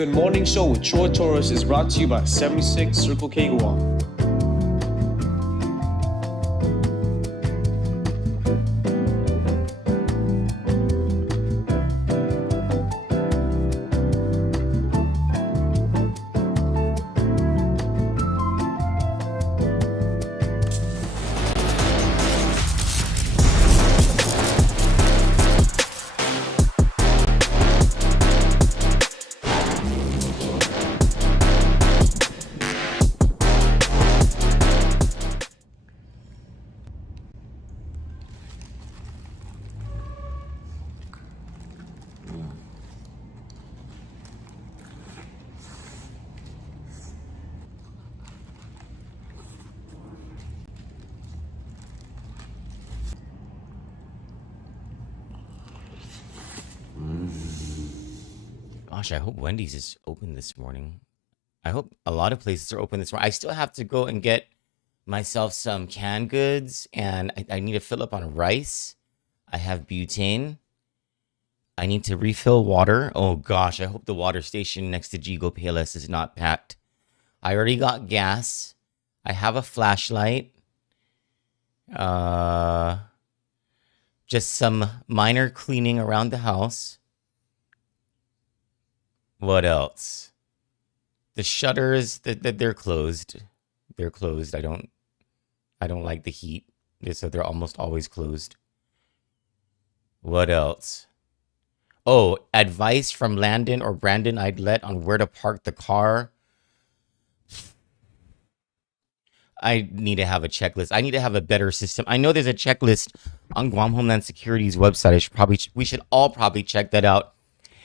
Good Morning Show with Troy Torres is brought to you by 76 Circle K Guam. Gosh, I hope Wendy's is open this morning. I hope a lot of places are open this morning. I still have to go and get myself some canned goods, and I need to fill up on rice. I have butane. I need to refill water. Oh gosh, I hope the water station next to Jigo Payless is not packed. I already got gas. I have a flashlight. Just some minor cleaning around the house. What else? The shutters that they're closed. They're closed. I don't like the heat. So they're almost always closed. What else? Oh, advice from Landon or Brandon Aydlett on where to park the car. I need to have a checklist. I need to have a better system. I know there's a checklist on Guam Homeland Security's website. We should all probably check that out.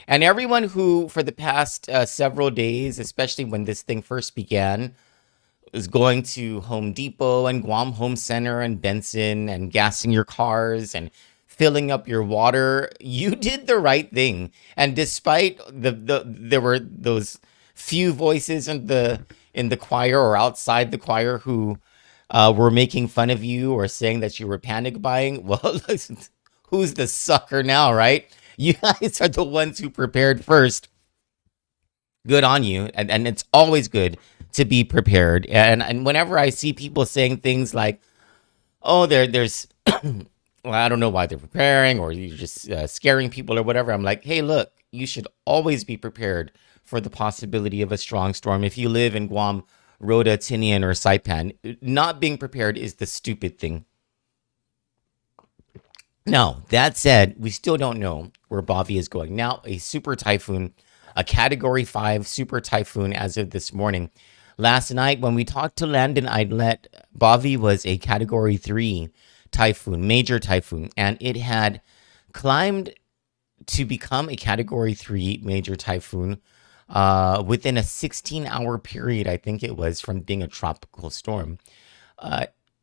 And everyone who, for the past several days, especially when this thing first began, was going to Home Depot and Guam Home Center and Benson and gassing your cars and filling up your water, you did the right thing. And despite there were those few voices in the choir or outside the choir who were making fun of you or saying that you were panic buying, well, listen, who's the sucker now, right? You guys are the ones who prepared first. Good on you. And it's always good to be prepared. And whenever I see people saying things like, oh, there's, well, I don't know why they're preparing or you're just scaring people or whatever. I'm like, hey, look, you should always be prepared for the possibility of a strong storm. If you live in Guam, Rota, Tinian, or Saipan, not being prepared is the stupid thing. Now, that said, we still don't know where Bavi is going. Now, a super typhoon, a Category 5 super typhoon as of this morning. Last night, when we talked to Landon Aydlett, Bavi was a Category 3 typhoon, major typhoon, and it had climbed to become a Category 3 major typhoon within a 16-hour period, I think it was, from being a tropical storm.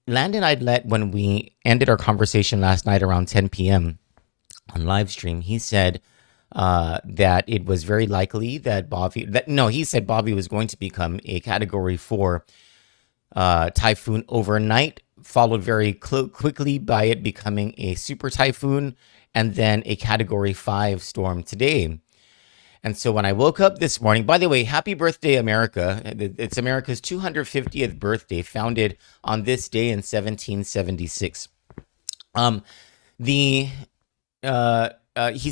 Landon Aydlett, when we ended our conversation last night around 10 p.m. on live stream, he said that it was very likely that he said Bavi was going to become a Category 4 typhoon overnight, followed very quickly by it becoming a super typhoon and then a Category 5 storm today. And so when I woke up this morning, by the way, happy birthday, America. It's America's 250th birthday, founded on this day in 1776. He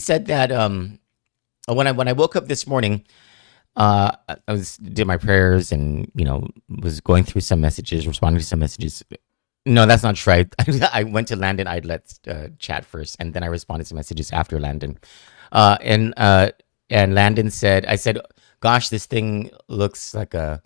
said that when I woke up this morning, I did my prayers and, was going through some messages, responding to some messages. No, that's not true. I went to Landon Aydlett's chat first, and then I responded to messages after Landon. And Landon said, I said, gosh, this thing looks like a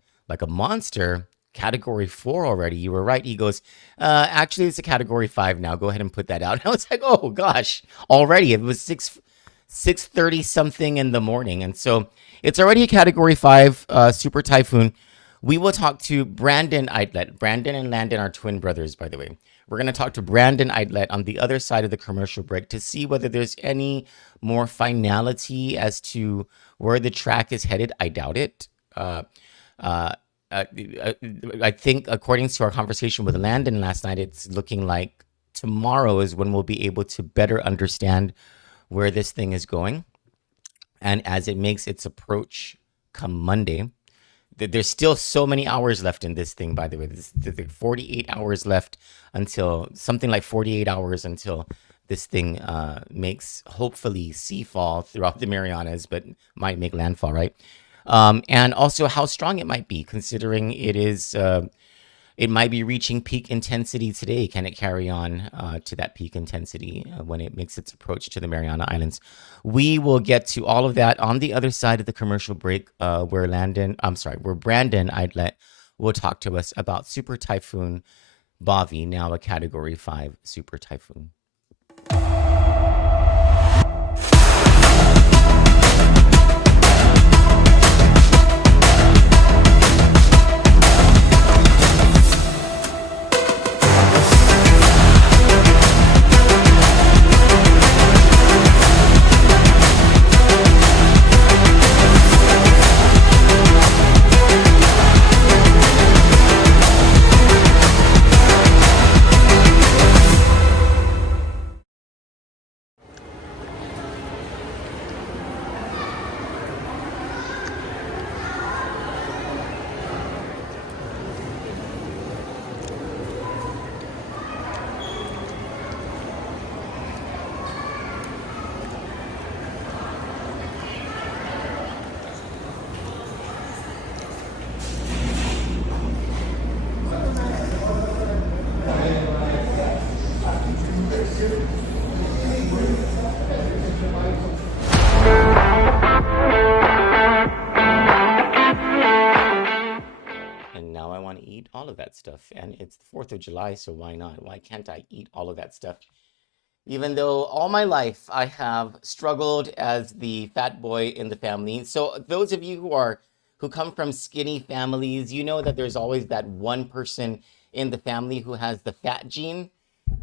monster. Category 4 already. You were right. He goes, actually, it's a Category 5 now. Go ahead and put that out. And I was like, oh, gosh, already. It was 6:30 something in the morning. And so it's already a Category 5 super typhoon. We will talk to Brandon Aydlett. Brandon and Landon are twin brothers, by the way. We're going to talk to Brandon Aydlett on the other side of the commercial break to see whether there's any more finality as to where the track is headed. I doubt it. I think, according to our conversation with Landon last night, it's looking like tomorrow is when we'll be able to better understand where this thing is going. And as it makes its approach come Monday. There's still so many hours left in this thing, by the way. There's 48 hours left until something like 48 hours until this thing makes hopefully seafall throughout the Marianas, but might make landfall, right? And also how strong it might be, considering it might be reaching peak intensity today. Can it carry on to that peak intensity when it makes its approach to the Mariana Islands? We will get to all of that on the other side of the commercial break, where Brandon Aydlett will talk to us about Super Typhoon Bavi, now a Category 5 Super Typhoon. All of that stuff, and it's the 4th of July, so why not? Why can't I eat all of that stuff? Even though all my life I have struggled as the fat boy in the family. So those of you who come from skinny families, you know that there's always that one person in the family who has the fat gene.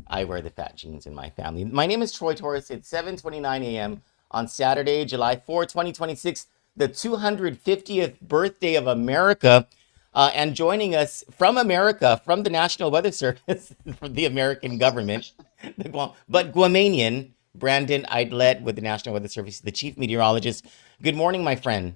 I wear the fat genes in my family. My name is Troy Torres. It's 7:29 a.m. on Saturday, July 4, 2026, the 250th birthday of America. And joining us from America, from the National Weather Service, from the American government, but Guamanian, Brandon Aydlett with the National Weather Service, the chief meteorologist. Good morning, my friend.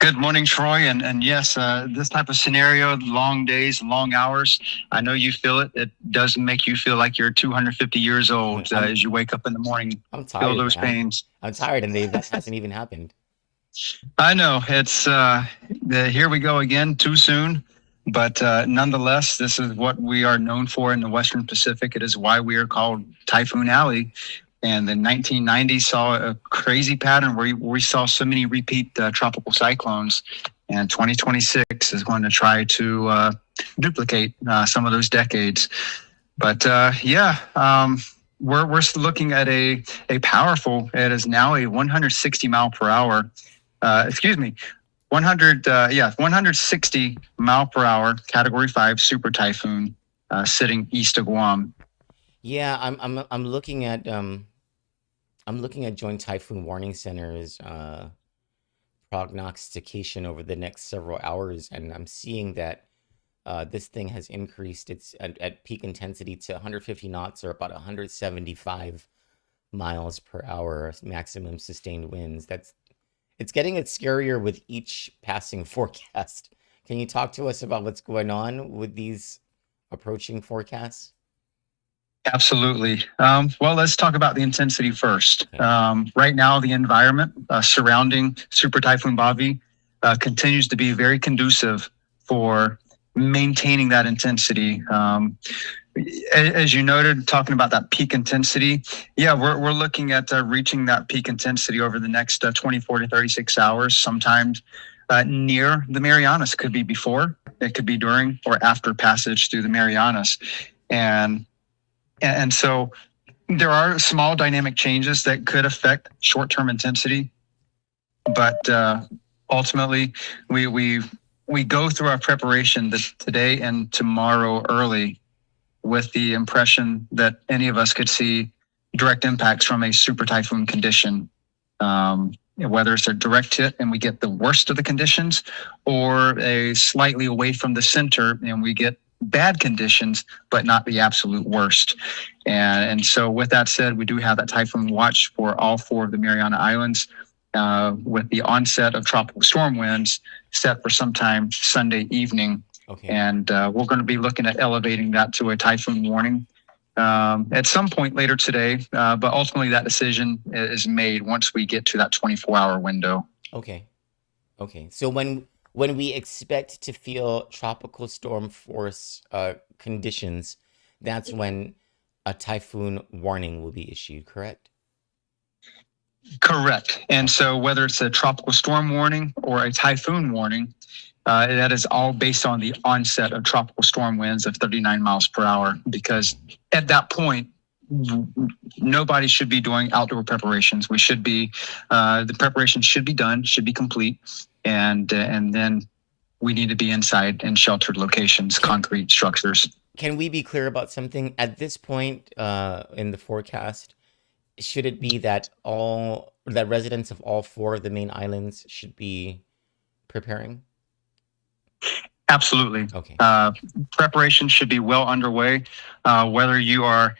Good morning, Troy. And yes, this type of scenario, long days, long hours, I know you feel it. It does make you feel like you're 250 years old as you wake up in the morning. I'm tired. Feel those pains. I'm tired, and that hasn't even happened. I know it's here we go again, too soon, but nonetheless, this is what we are known for in the Western Pacific. It is why we are called Typhoon Alley. And the 1990s saw a crazy pattern where we saw so many repeat tropical cyclones, and 2026 is going to try to duplicate some of those decades. But we're looking at a powerful. It is now a 160 mile per hour. 160 mile per hour Category 5 Super Typhoon sitting east of Guam. Yeah, I'm looking at Joint Typhoon Warning Center's prognostication over the next several hours, and I'm seeing that this thing has increased its at peak intensity to 150 knots, or about 175 miles per hour maximum sustained winds. It's getting scarier with each passing forecast. Can you talk to us about what's going on with these approaching forecasts? Absolutely. Well, let's talk about the intensity first. Okay. Right now, the environment surrounding Super Typhoon Bavi continues to be very conducive for maintaining that intensity. As you noted, talking about that peak intensity, we're looking at reaching that peak intensity over the next 24 to 36 hours, sometimes near the Marianas. Could be before, it could be during or after passage through the Marianas. And so there are small dynamic changes that could affect short-term intensity, but ultimately we go through our preparation today and tomorrow early with the impression that any of us could see direct impacts from a super typhoon condition, whether it's a direct hit and we get the worst of the conditions, or a slightly away from the center and we get bad conditions, but not the absolute worst. And so with that said, we do have that typhoon watch for all 4 of the Mariana Islands. with the onset of tropical storm winds set for sometime Sunday evening. Okay. And we're going to be looking at elevating that to a typhoon warning at some point later today. But ultimately, that decision is made once we get to that 24-hour window. Okay. Okay. So when we expect to feel tropical storm force conditions, that's when a typhoon warning will be issued, correct? Correct. And so whether it's a tropical storm warning or a typhoon warning, that is all based on the onset of tropical storm winds of 39 miles per hour, because at that point, nobody should be doing outdoor preparations. We should be, the preparation should be done, should be complete. And then we need to be inside in sheltered locations, concrete structures. Can we be clear about something at this point in the forecast? Should it be that residents of all 4 of the main islands should be preparing? Absolutely. Okay. Preparation should be well underway. Whether you are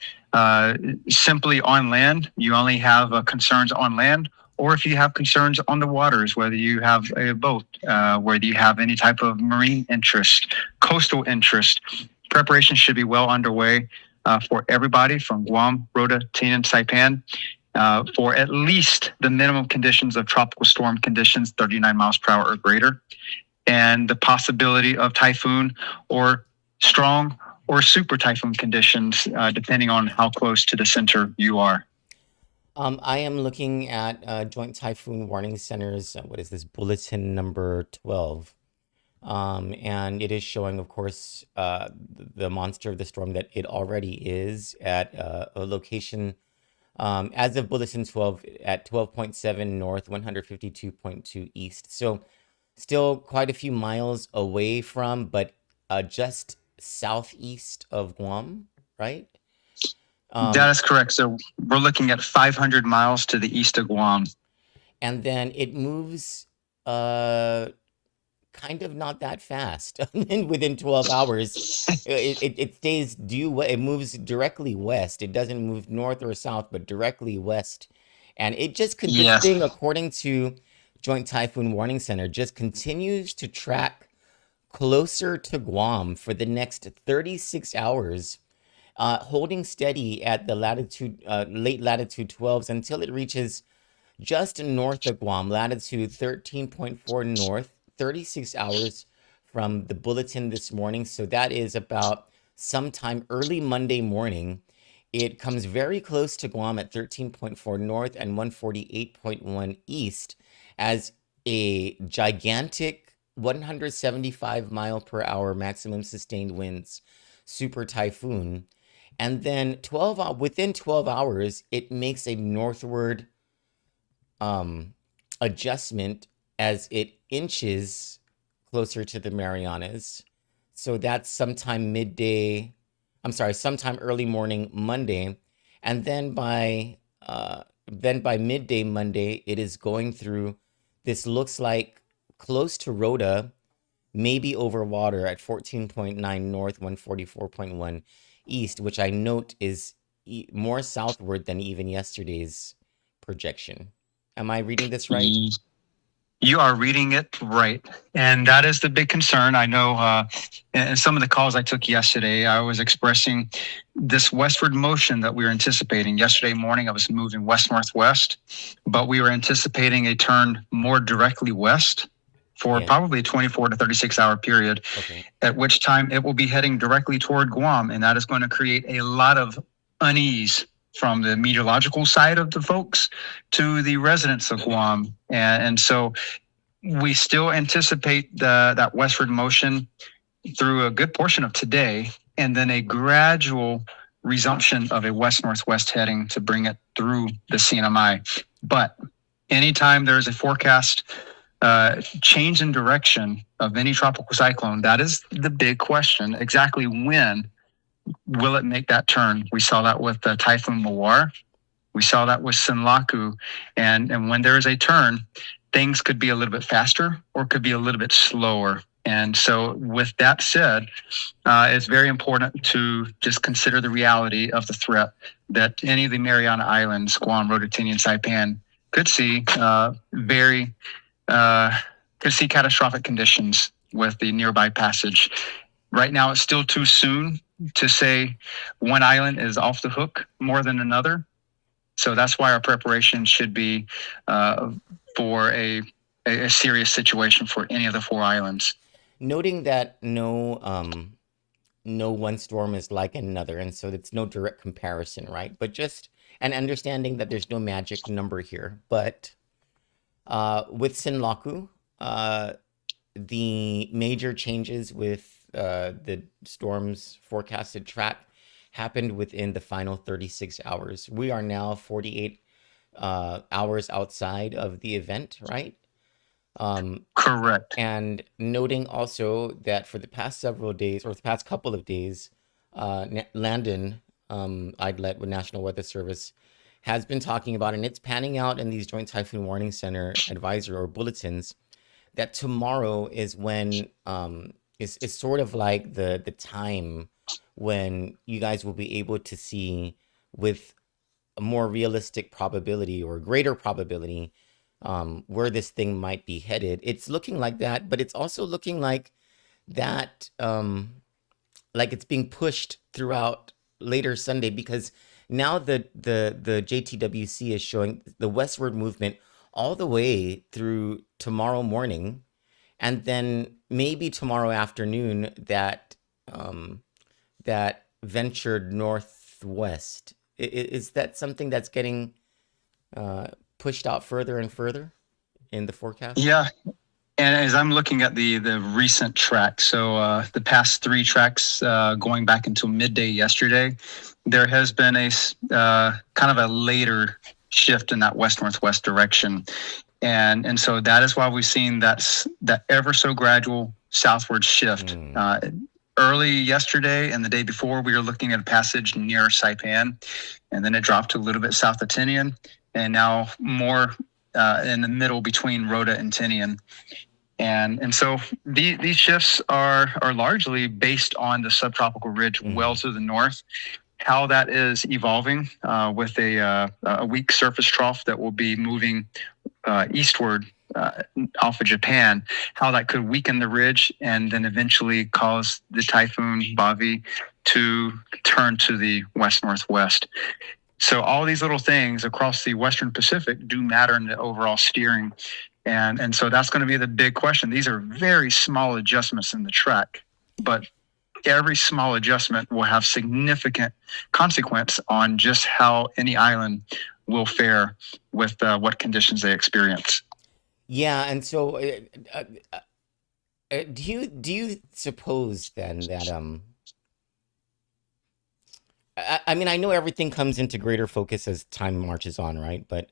simply on land, you only have concerns on land, or if you have concerns on the waters, whether you have a boat, whether you have any type of marine interest, coastal interest, preparation should be well underway for everybody from Guam, Rota, Tinian, Saipan, for at least the minimum conditions of tropical storm conditions, 39 miles per hour or greater, and the possibility of typhoon or strong or super typhoon conditions, depending on how close to the center you are. I am looking at Joint Typhoon Warning Center's, what is this, bulletin number 12. And it is showing, of course, the monster of the storm that it already is at a location, as of bulletin 12, at 12.7 north, 152.2 east. So still quite a few miles away from, but just southeast of Guam, right? That is correct. So we're looking at 500 miles to the east of Guam. And then it moves kind of not that fast. Within 12 hours, it stays due. It moves directly west. It doesn't move north or south, but directly west. And it just this thing, according to Joint Typhoon Warning Center, just continues to track closer to Guam for the next 36 hours, holding steady at the latitude, late latitude 12s until it reaches just north of Guam, latitude 13.4 north, 36 hours from the bulletin this morning. So that is about sometime early Monday morning. It comes very close to Guam at 13.4 north and 148.1 east as a gigantic 175 mile per hour maximum sustained winds super typhoon. And then within 12 hours, it makes a northward adjustment as it inches closer to the Marianas. So that's sometime sometime early morning Monday. And then by midday Monday, it is going through, this looks like close to Rota, maybe over water at 14.9 north, 144.1 east, which I note is more southward than even yesterday's projection. Am I reading this right? You are reading it right. And that is the big concern. I know in some of the calls I took yesterday, I was expressing this westward motion that we were anticipating. Yesterday morning, I was moving west-northwest, but we were anticipating a turn more directly west for probably a 24 to 36 hour period, at which time it will be heading directly toward Guam. And that is going to create a lot of unease from the meteorological side of the folks to the residents of Guam. And so we still anticipate that westward motion through a good portion of today, and then a gradual resumption of a west-northwest heading to bring it through the CNMI. But anytime there's a forecast change in direction of any tropical cyclone, that is the big question. Exactly when will it make that turn? We saw that with Typhoon Mawar. We saw that with Sinlaku. And when there is a turn, things could be a little bit faster or could be a little bit slower. And so with that said, it's very important to just consider the reality of the threat that any of the Mariana Islands, Guam, Rota, Tinian, Saipan, could see very could see catastrophic conditions with the nearby passage. Right now, it's still too soon to say one island is off the hook more than another. So that's why our preparation should be for a serious situation for any of the four islands. Noting that no one storm is like another, and so it's no direct comparison, right? But just and understanding that there's no magic number here. But with Sinlaku, the major changes with the storm's forecasted track happened within the final 36 hours. We are now 48 hours outside of the event, right? Correct. And noting also that for the past several days, or the past couple of days, Landon, Aydlett with National Weather Service, has been talking about, and it's panning out in these Joint Typhoon Warning Center advisory or bulletins, that tomorrow is when is sort of like the time when you guys will be able to see with a more realistic probability or greater probability where this thing might be headed. It's looking like that, but it's also looking like that, like it's being pushed throughout later Sunday, because now the JTWC is showing the westward movement all the way through tomorrow morning, and then maybe tomorrow afternoon that ventured northwest. Is that something that's getting pushed out further and further in the forecast? Yeah. And as I'm looking at the recent track, so the past three tracks going back until midday yesterday, there has been a kind of a later shift in that west-northwest direction. And so that is why we've seen that ever so gradual southward shift. Early yesterday and the day before, we were looking at a passage near Saipan, and then it dropped to a little bit south of Tinian, and now more in the middle between Rota and Tinian. And so these shifts are largely based on the subtropical ridge well to the north. How that is evolving with a weak surface trough that will be moving eastward off of Japan, how that could weaken the ridge and then eventually cause the Typhoon Bavi to turn to the west-northwest. So all these little things across the Western Pacific do matter in the overall steering. And so that's going to be the big question. These are very small adjustments in the track, but every small adjustment will have significant consequence on just how any island will fare with what conditions they experience. Yeah, and so do you suppose then that I mean, I know everything comes into greater focus as time marches on, right? But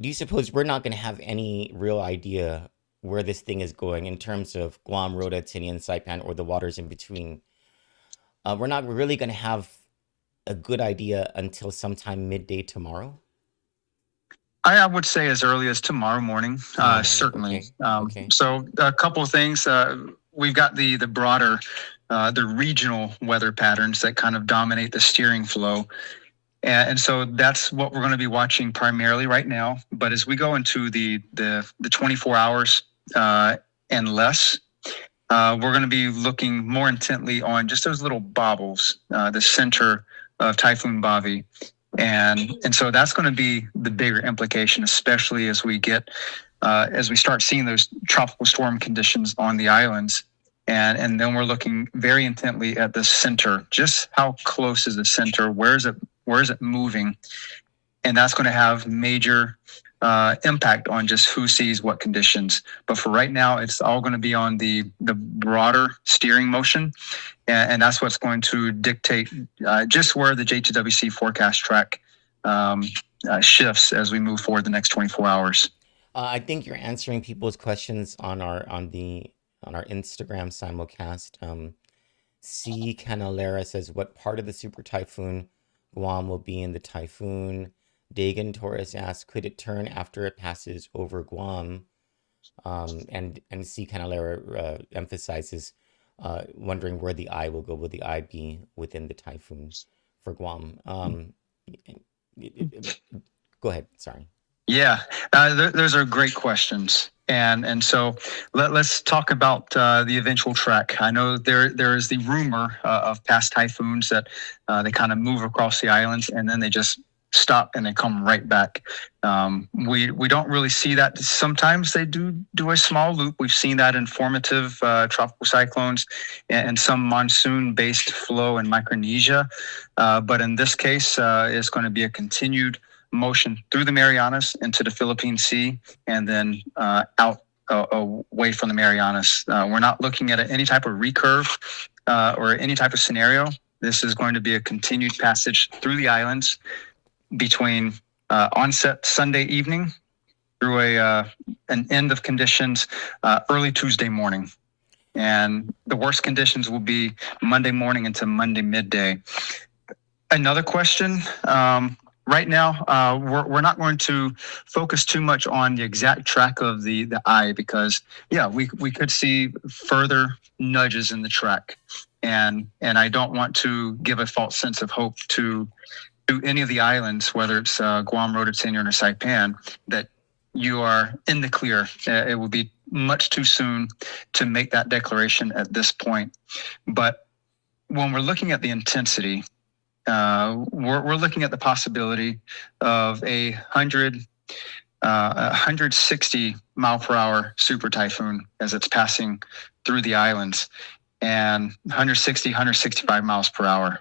do you suppose we're not going to have any real idea where this thing is going in terms of Guam, Rota, Tinian, Saipan, or the waters in between? We're not really going to have a good idea until sometime midday tomorrow? I would say as early as tomorrow morning, certainly. Okay. So a couple of things. We've got the broader, the regional weather patterns that kind of dominate the steering flow. And so that's what we're going to be watching primarily right now. But as we go into the 24 hours and less, we're going to be looking more intently on just those little bobbles, the center of Typhoon Bavi. And so that's going to be the bigger implication, especially as we start seeing those tropical storm conditions on the islands. And then we're looking very intently at the center. Just how close is the center? Where is it moving? And that's going to have major impact on just who sees what conditions. But for right now, it's all going to be on the broader steering motion. And that's what's going to dictate just where the JTWC forecast track shifts as we move forward the next 24 hours. I think you're answering people's questions on our Instagram simulcast. C. Canalera says, what part of the super typhoon Guam will be in the typhoon? Dagan Torres asks, could it turn after it passes over Guam? And C. Canalera emphasizes wondering where the eye will go. Will the eye be within the typhoon for Guam? Go ahead. Sorry. Yeah, those are great questions. And so let's talk about the eventual track. I know there is the rumor of past typhoons that they kind of move across the islands and then they just stop and they come right back. We don't really see that. Sometimes they do a small loop. We've seen that in formative tropical cyclones and some monsoon-based flow in Micronesia. But in this case, it's going to be a continued motion through the Marianas into the Philippine Sea and then out away from the Marianas. We're not looking at any type of recurve or any type of scenario. This is going to be a continued passage through the islands between onset Sunday evening through an end of conditions early Tuesday morning. And the worst conditions will be Monday morning into Monday midday. Another question, right now, we're not going to focus too much on the exact track of the eye because, yeah, we could see further nudges in the track. And I don't want to give a false sense of hope to any of the islands, whether it's Guam, Rota-Tinian, or Saipan, that you are in the clear. It will be much too soon to make that declaration at this point. But when we're looking at the intensity, we're looking at the possibility of a 160 mile per hour super typhoon as it's passing through the islands, and 160, 165 miles per hour.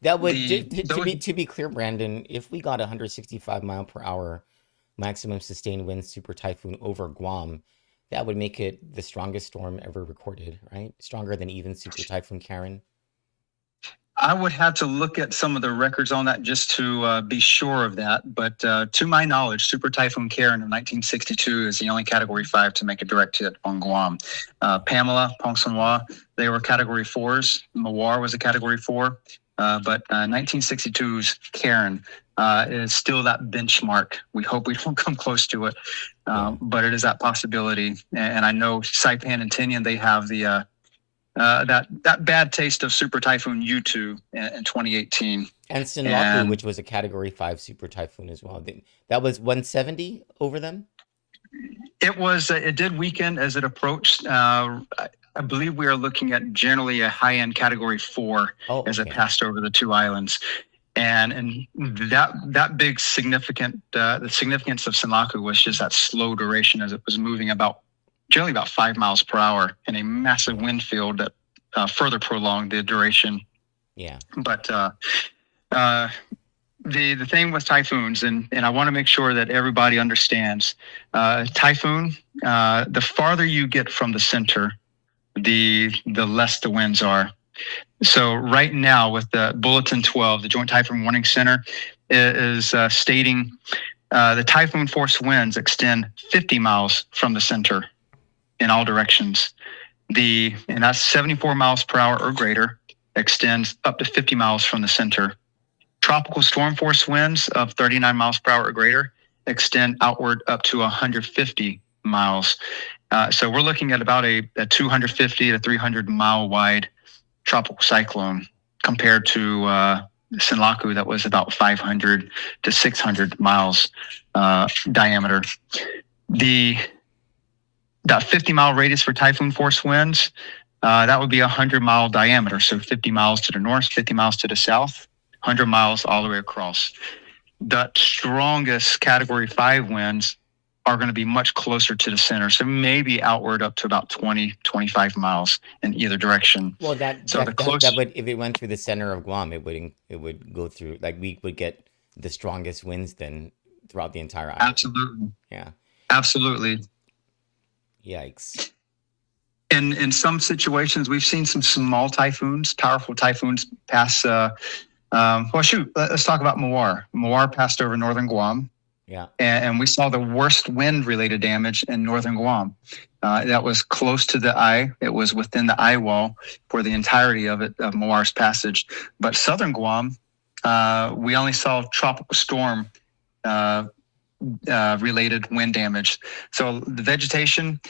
That would, to be clear, Brandon, if we got 165 mile per hour maximum sustained wind super typhoon over Guam, that would make it the strongest storm ever recorded, right? Stronger than even Super Typhoon Karen. I would have to look at some of the records on that just to be sure of that. But to my knowledge, Super Typhoon Karen in 1962 is the only Category 5 to make a direct hit on Guam. Pamela, Pongsanwa, they were Category 4s. Mawar was a Category 4. But 1962's Karen is still that benchmark. We hope we don't come close to it, but it is that possibility. And I know Saipan and Tinian, they have the that bad taste of Super Typhoon U2 in 2018. And Sinlaku, which was a Category 5 Super Typhoon as well. That was 170 over them? It was. It did weaken as it approached. I believe we are looking at generally a high-end Category 4 as it passed over the two islands. And that big significant, the significance of Sinlaku was just that slow duration as it was moving generally about 5 miles per hour in a massive wind field that further prolonged the duration. Yeah. But the thing with typhoons, and I want to make sure that everybody understands, typhoon, the farther you get from the center, the less the winds are. So right now with the Bulletin 12, the Joint Typhoon Warning Center is stating the typhoon force winds extend 50 miles from the center in all directions. And that's 74 miles per hour or greater, extends up to 50 miles from the center. Tropical storm force winds of 39 miles per hour or greater extend outward up to 150 miles. So we're looking at about a 250 to 300 mile wide tropical cyclone compared to Sinlaku that was about 500 to 600 miles diameter. That 50 mile radius for typhoon force winds, that would be a 100-mile diameter. So 50 miles to the north, 50 miles to the south, 100 miles all the way across. The strongest Category 5 winds are going to be much closer to the center. So maybe outward up to about 20, 25 miles in either direction. Well, that would, if it went through the center of Guam, it would go through, like we would get the strongest winds then throughout the entire island. Absolutely. Yeah. Absolutely. Yikes. In some situations, we've seen some small typhoons, powerful typhoons pass. Let's talk about Mawar. Mawar passed over northern Guam. Yeah. And we saw the worst wind-related damage in northern Guam. That was close to the eye. It was within the eye wall for the entirety of Mawar's passage. But southern Guam, we only saw tropical storm related wind damage. So the vegetation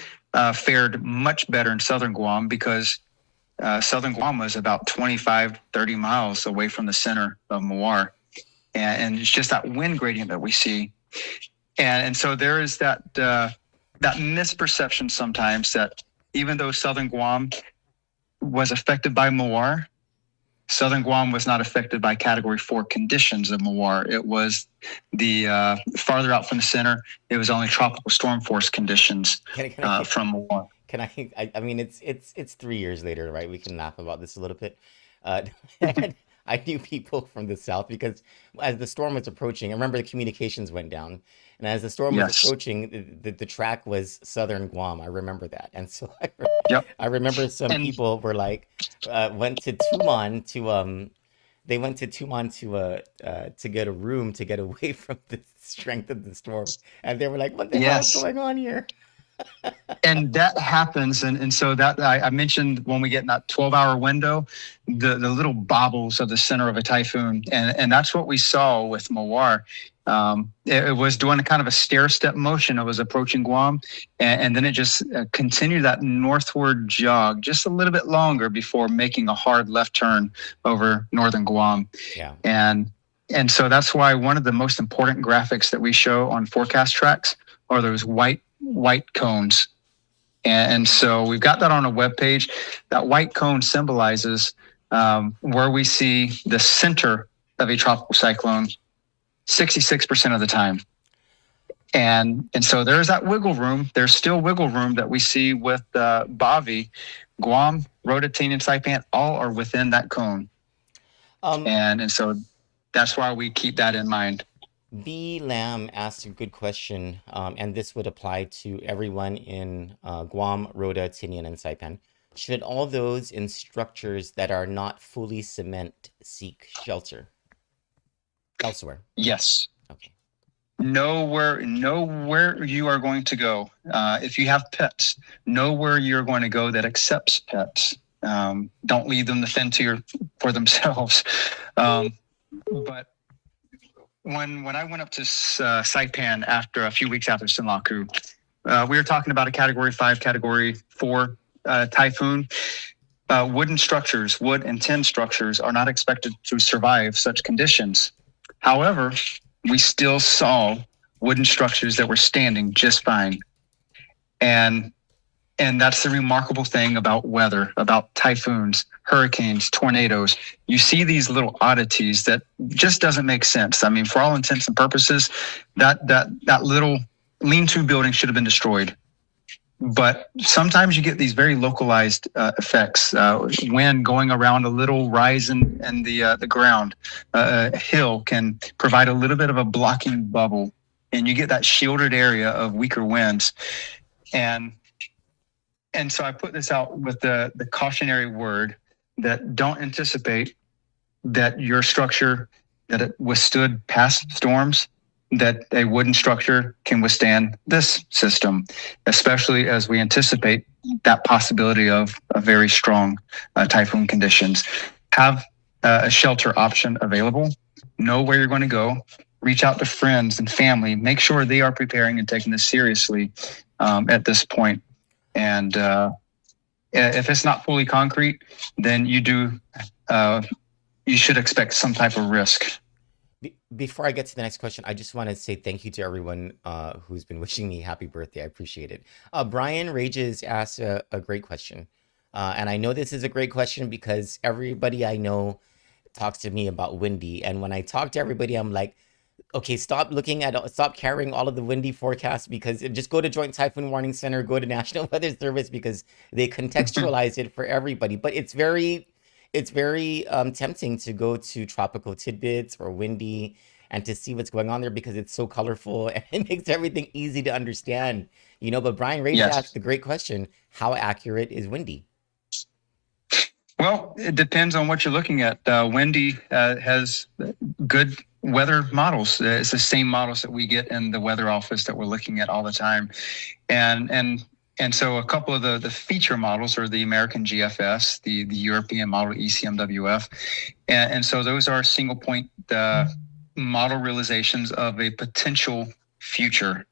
fared much better in southern Guam because southern Guam was about 25, 30 miles away from the center of Mawar. And it's just that wind gradient that we see. And so there is that misperception sometimes that even though southern Guam was affected by Moar, southern Guam was not affected by Category 4 conditions of Moar. It was the farther out from the center. It was only tropical storm force conditions from Moar. I mean, it's 3 years later, right? We can laugh about this a little bit. Uh, I knew people from the south because as the storm was approaching, I remember the communications went down, and as the storm was Yes. approaching, the track was southern Guam. I remember that, and so Yep. I remember some And people were like, went to Tumon they went to Tumon to get a room to get away from the strength of the storm, and they were like, "What the hell is yes, going on here?" and that happens. And so that I mentioned when we get in that 12-hour window, the little bobbles of the center of a typhoon. And that's what we saw with Mawar. It was doing a kind of a stair step motion. It was approaching Guam, and then it just continued that northward jog just a little bit longer before making a hard left turn over northern Guam. Yeah. And so that's why one of the most important graphics that we show on forecast tracks are those white cones. And so we've got that on a web page. That white cone symbolizes where we see the center of a tropical cyclone 66% of the time. And so there's that wiggle room. There's still wiggle room that we see with Bavi, Guam, Rota-Tin, and Saipan, all are within that cone. And so that's why we keep that in mind. B. Lamb asked a good question, and this would apply to everyone in Guam, Rota, Tinian, and Saipan. Should all those in structures that are not fully cement seek shelter elsewhere? Yes. Okay. Know where you are going to go. If you have pets, know where you're going to go that accepts pets. Don't leave them to fend for themselves. But when I went up to Saipan after a few weeks after Senlaku, we were talking about a Category 5, Category 4 typhoon. Wood and tin structures are not expected to survive such conditions. However, we still saw wooden structures that were standing just fine. And that's the remarkable thing about weather, about typhoons, hurricanes, tornadoes. You see these little oddities that just doesn't make sense. I mean, for all intents and purposes, that little lean-to building should have been destroyed. But sometimes you get these very localized effects. Wind going around a little rise in the ground, a hill can provide a little bit of a blocking bubble, and you get that shielded area of weaker winds. And so I put this out with the cautionary word that don't anticipate that your structure, that it withstood past storms, that a wooden structure can withstand this system, especially as we anticipate that possibility of a very strong typhoon conditions. Have a shelter option available. Know where you're going to go. Reach out to friends and family. Make sure they are preparing and taking this seriously at this point. And if it's not fully concrete, then you should expect some type of risk. Before I get to the next question, I just want to say thank you to everyone who's been wishing me happy birthday. I appreciate it. Brian Rages asked a great question. And I know this is a great question because everybody I know talks to me about windy. And when I talk to everybody, I'm like, okay, stop carrying all of the windy forecasts because just go to Joint Typhoon Warning Center, go to National Weather Service because they contextualize it for everybody. But it's very tempting to go to Tropical Tidbits or Windy and to see what's going on there because it's so colorful and it makes everything easy to understand, But Brian Rage asked the great question: how accurate is Windy? Well, it depends on what you're looking at. Windy has good weather models. It's the same models that we get in the weather office that we're looking at all the time, and so a couple of the feature models are the American GFS, the European model ECMWF, and so those are single point model realizations of a potential future.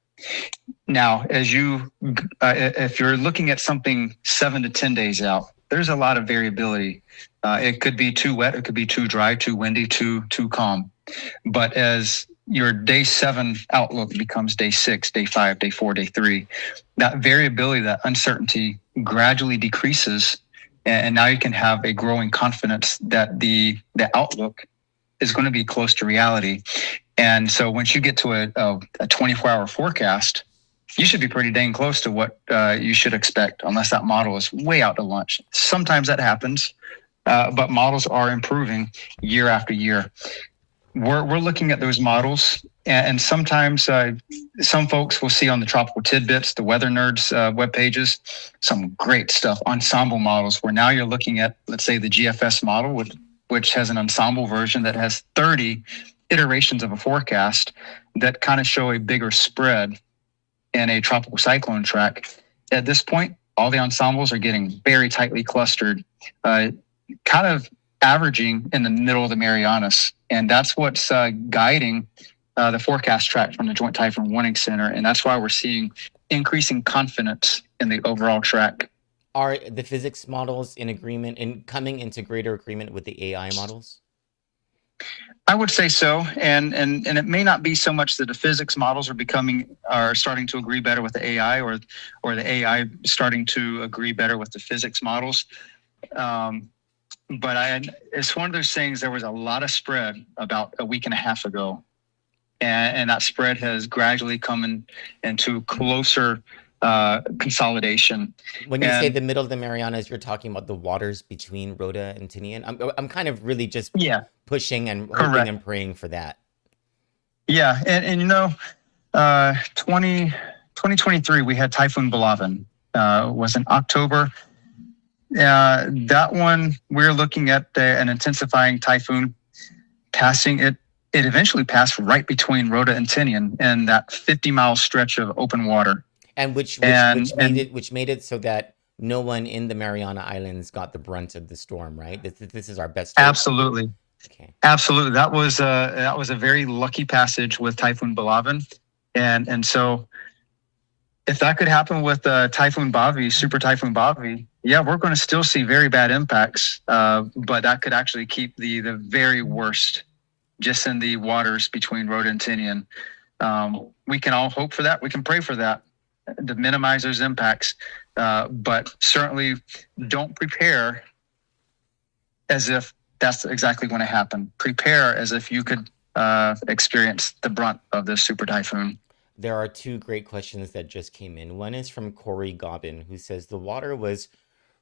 Now, if you're looking at something 7 to 10 days out, there's a lot of variability. It could be too wet, it could be too dry, too windy, too calm. But as your day 7 outlook becomes day 6, day 5, day 4, day 3. That variability, that uncertainty gradually decreases. And now you can have a growing confidence that the outlook is going to be close to reality. And so once you get to a 24-hour forecast, you should be pretty dang close to what you should expect, unless that model is way out to lunch. Sometimes that happens, but models are improving year after year. We're looking at those models, and sometimes some folks will see on the Tropical Tidbits, the Weather Nerds web pages, some great stuff, ensemble models, where now you're looking at, let's say, the GFS model, which has an ensemble version that has 30 iterations of a forecast that kind of show a bigger spread in a tropical cyclone track. At this point, all the ensembles are getting very tightly clustered, kind of averaging in the middle of the Marianas. And that's what's guiding the forecast track from the Joint Typhoon Warning Center. And that's why we're seeing increasing confidence in the overall track. Are the physics models in agreement and coming into greater agreement with the AI models? I would say so, and it may not be so much that the physics models are starting to agree better with the AI, or the AI starting to agree better with the physics models. But it's one of those things. There was a lot of spread about a week and a half ago, and that spread has gradually come into closer consolidation. When you say the middle of the Marianas, you're talking about the waters between Rota and Tinian. I'm kind of really just pushing and hoping and praying for that. Yeah, and 2023 we had Typhoon Bavi, was in October. That one, we're looking at an intensifying typhoon passing it. It eventually passed right between Rota and Tinian in that 50-mile stretch of open water. And which made it so that no one in the Mariana Islands got the brunt of the storm, right? This is our best hope. Absolutely. Okay. Absolutely. That was a very lucky passage with Typhoon Bavi. And so if that could happen with Typhoon Bavi, Super Typhoon Bavi, yeah, we're going to still see very bad impacts, but that could actually keep the very worst just in the waters between Rota and Tinian. We can all hope for that. We can pray for that to minimize those impacts, but certainly don't prepare as if that's exactly going to happen. Prepare as if you could experience the brunt of this super typhoon. There are two great questions that just came in. One is from Corey Gobbin, who says, the water was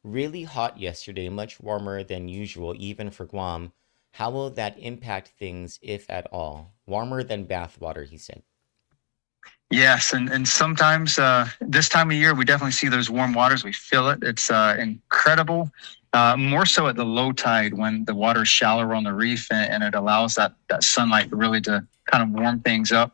really hot yesterday, much warmer than usual, even for Guam. How will that impact things, if at all? Warmer than bath water, he said. Yes, and sometimes this time of year, we definitely see those warm waters. We feel it. It's incredible. More so at the low tide when the water is shallower on the reef, and it allows that sunlight really to kind of warm things up.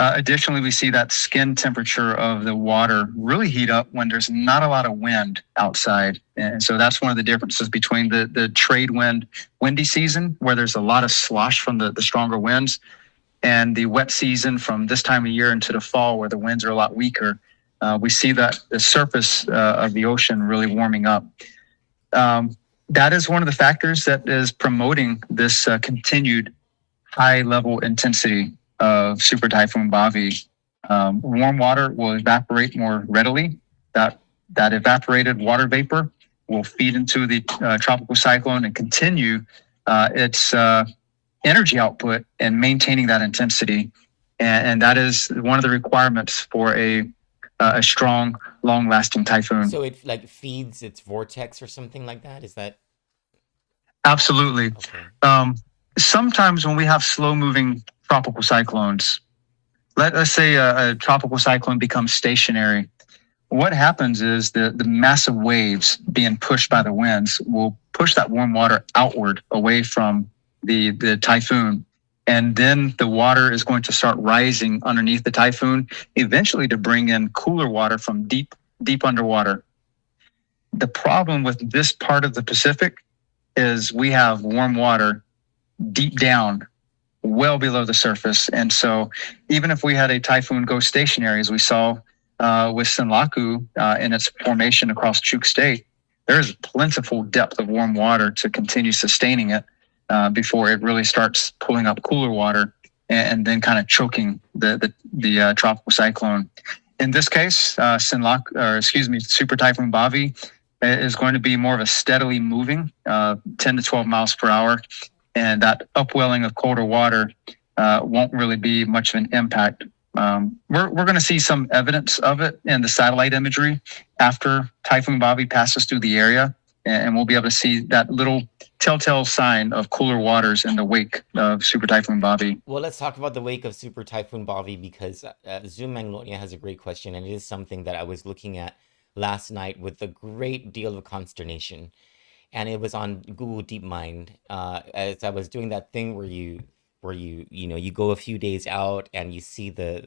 Additionally, we see that skin temperature of the water really heat up when there's not a lot of wind outside. And so that's one of the differences between the trade windy season, where there's a lot of slosh from the stronger winds, and the wet season from this time of year into the fall, where the winds are a lot weaker. We see that the surface of the ocean really warming up. That is one of the factors that is promoting this continued high level intensity of Super Typhoon Bavi. Warm water will evaporate more readily. That evaporated water vapor will feed into the tropical cyclone and continue its energy output and maintaining that intensity. And that is one of the requirements for a strong, long-lasting typhoon. So it like feeds its vortex or something like that? Is that? Absolutely. Okay. Sometimes when we have slow-moving tropical cyclones, let's say a tropical cyclone becomes stationary, what happens is the massive waves being pushed by the winds will push that warm water outward away from the typhoon. And then the water is going to start rising underneath the typhoon, eventually to bring in cooler water from deep underwater. The problem with this part of the Pacific is we have warm water deep down, well below the surface. And so even if we had a typhoon go stationary, as we saw with Senlaku in its formation across Chuk State, there's plentiful depth of warm water to continue sustaining it before it really starts pulling up cooler water. and then kind of choking the tropical cyclone. In this case, Super Typhoon Bavi is going to be more of a steadily moving 10 to 12 miles per hour. And that upwelling of colder water won't really be much of an impact. We're going to see some evidence of it in the satellite imagery after Typhoon Bavi passes through the area. And we'll be able to see that little telltale sign of cooler waters in the wake of Super Typhoon Bavi. Well, let's talk about the wake of Super Typhoon Bavi because Zoom Magnolia has a great question, and it is something that I was looking at last night with a great deal of consternation. And it was on Google DeepMind as I was doing that thing where you go a few days out and you see the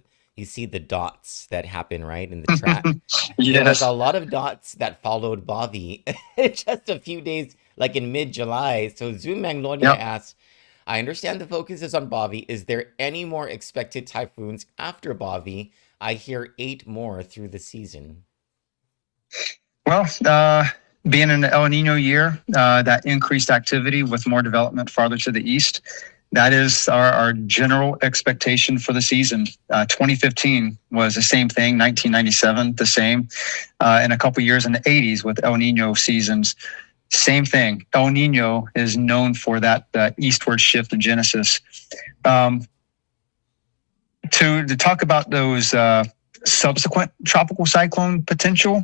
dots that happen right in the track. There was Yes. a lot of dots that followed Bobby just a few days, like in mid-July. So Zoom Magnolia Yep. asks, I understand the focus is on Bobby. Is there any more expected typhoons after Bobby? I hear 8 more through the season. Well, being an El Nino year, that increased activity with more development farther to the east, that is our general expectation for the season. 2015 was the same thing, 1997, the same, and a couple years in the 80s with El Nino seasons. Same thing. El Nino is known for that eastward shift in Genesis. To talk about those subsequent tropical cyclone potential,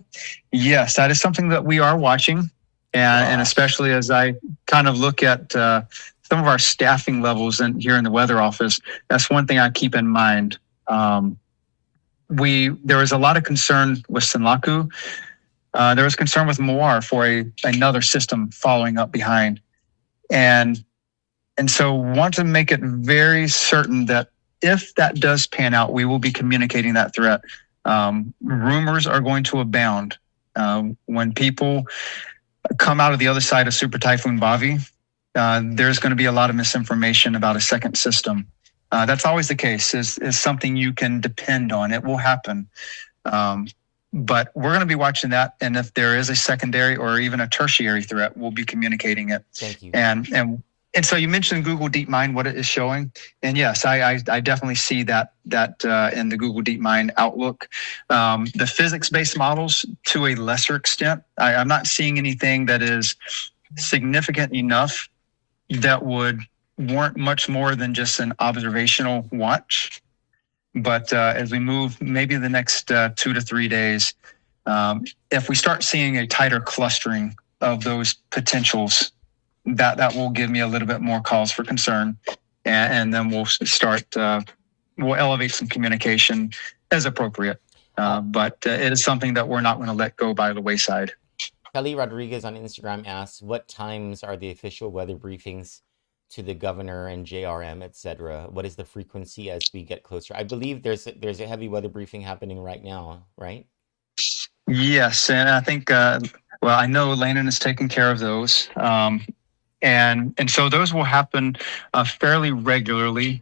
yes, that is something that we are watching. And especially as I kind of look at some of our staffing levels here in the weather office, that's one thing I keep in mind. There was a lot of concern with Senlaku. There was concern with Moar for another system following up behind. And so want to make it very certain that if that does pan out, we will be communicating that threat. Rumors are going to abound. When people come out of the other side of Super Typhoon Bavi, there's going to be a lot of misinformation about a second system. That's always the case, is something you can depend on. It will happen. But we're going to be watching that. And if there is a secondary or even a tertiary threat, we'll be communicating it. Thank you. And so you mentioned Google DeepMind, what it is showing. And yes, I definitely see that in the Google DeepMind outlook. The physics-based models, to a lesser extent, I'm not seeing anything that is significant enough that would warrant much more than just an observational watch. But as we move, maybe the next 2 to 3 days, if we start seeing a tighter clustering of those potentials, that will give me a little bit more cause for concern. And then we'll we'll elevate some communication as appropriate. But it is something that we're not going to let go by the wayside. Kelly Rodriguez on Instagram asks, what times are the official weather briefings to the governor and JRM, etc.? What is the frequency as we get closer? I believe there's a heavy weather briefing happening right now, right? Yes, and I think I know Landon is taking care of those, and so those will happen fairly regularly.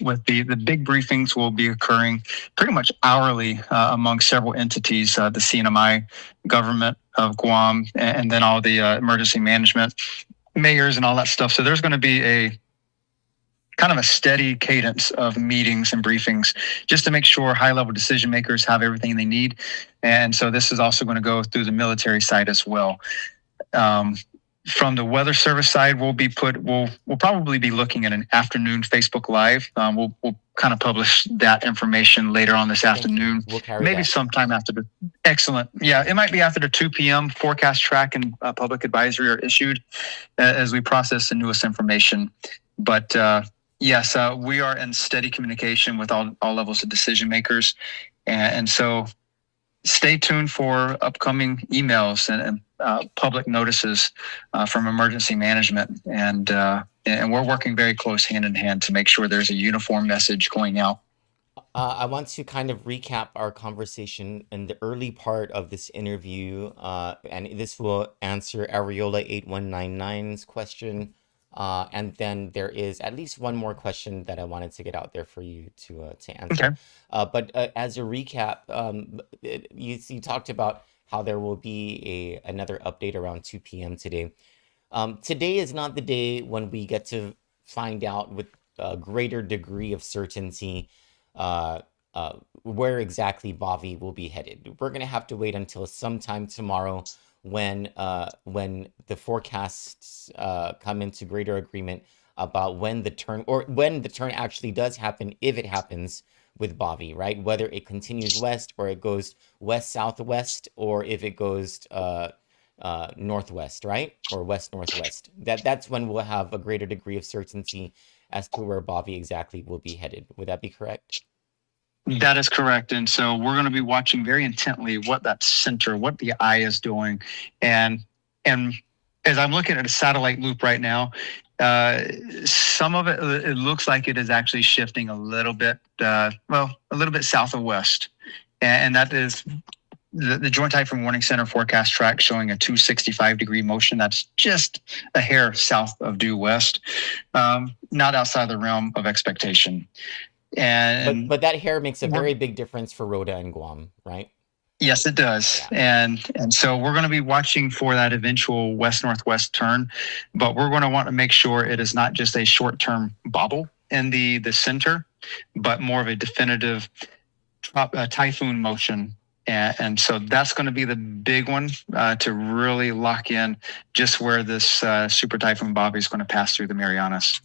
With the big briefings will be occurring pretty much hourly among several entities, the CNMI, government of Guam, and then all the emergency management, mayors and all that stuff. So there's going to be a kind of a steady cadence of meetings and briefings just to make sure high-level decision makers have everything they need. And so this is also going to go through the military side as well. From the Weather Service side, we'll probably be looking at an afternoon Facebook Live. We'll kind of publish that information later on this afternoon. We'll carry maybe that. sometime after the excellent. Yeah, it might be after the 2 p.m. forecast track and public advisory are issued as we process the newest information. But yes, we are in steady communication with all levels of decision makers, and so stay tuned for upcoming emails and public notices from emergency management, and we're working very close hand in hand to make sure there's a uniform message going out. I want to kind of recap our conversation in the early part of this interview, and this will answer Ariola8199's question. And then there is at least one more question that I wanted to get out there for you to answer. Okay. But as a recap, you talked about how there will be another update around 2 p.m. today. Today is not the day when we get to find out with a greater degree of certainty uh, where exactly Bavi will be headed. We're going to have to wait until sometime tomorrow when the forecasts come into greater agreement about when the turn or when the turn actually does happen, if it happens with Bavi, right? Whether it continues west or it goes west southwest, or if it goes northwest, right? Or west northwest. That's when we'll have a greater degree of certainty as to where Bavi exactly will be headed. Would that be correct? That is correct. And so we're going to be watching very intently what that center, what the eye is doing. And as I'm looking at a satellite loop right now, some of it looks like it is actually shifting a little bit, a little bit south of west. And that is the Joint Typhoon Warning Center forecast track showing a 265-degree motion. That's just a hair south of due west, not outside the realm of expectation. And but that hair makes a very big difference for Rhoda and Guam, right? Yes, it does. Yeah. And so we're going to be watching for that eventual west-northwest turn, but we're going to want to make sure it is not just a short-term bobble in the center, but more of a definitive typhoon motion. And so that's going to be the big one to really lock in just where this Super Typhoon Bavi is going to pass through the Marianas.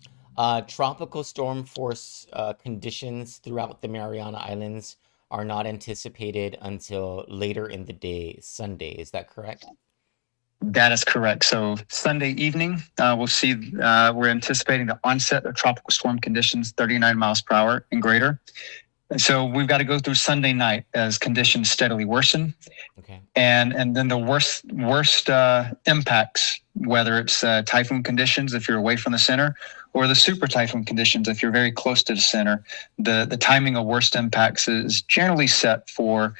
Tropical storm force conditions throughout the Mariana Islands are not anticipated until later in the day, Sunday. Is that correct? That is correct. So Sunday evening, we'll see, we're anticipating the onset of tropical storm conditions, 39 miles per hour and greater. And so we've got to go through Sunday night as conditions steadily worsen. Okay. And then the worst impacts, whether it's typhoon conditions if you're away from the center, or the super typhoon conditions if you're very close to the center, the timing of worst impacts is generally set for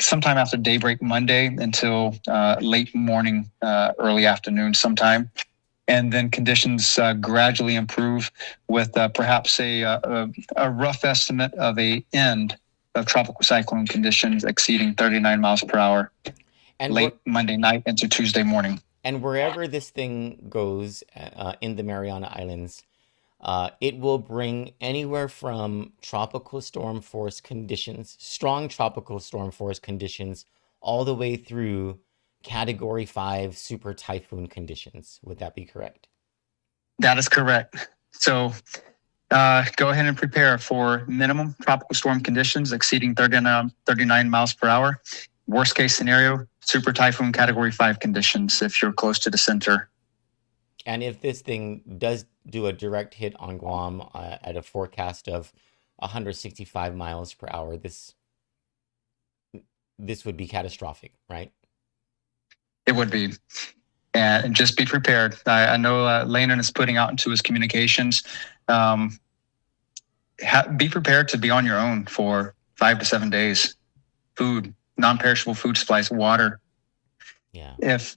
sometime after daybreak Monday until late morning, early afternoon sometime. And then conditions gradually improve with perhaps a rough estimate of a end of tropical cyclone conditions exceeding 39 miles per hour and late Monday night into Tuesday morning. And wherever this thing goes in the Mariana Islands, it will bring anywhere from tropical storm force conditions, strong tropical storm force conditions, all the way through Category 5 super typhoon conditions. Would that be correct? That is correct. So go ahead and prepare for minimum tropical storm conditions exceeding 39 miles per hour. Worst case scenario, super typhoon Category 5 conditions if you're close to the center. And if this thing does do a direct hit on Guam at a forecast of 165 miles per hour, this would be catastrophic, right? It would be. And just be prepared. I know Landon is putting out into his communications. Be prepared to be on your own for 5 to 7 days. Food, non-perishable food supplies, water. Yeah. If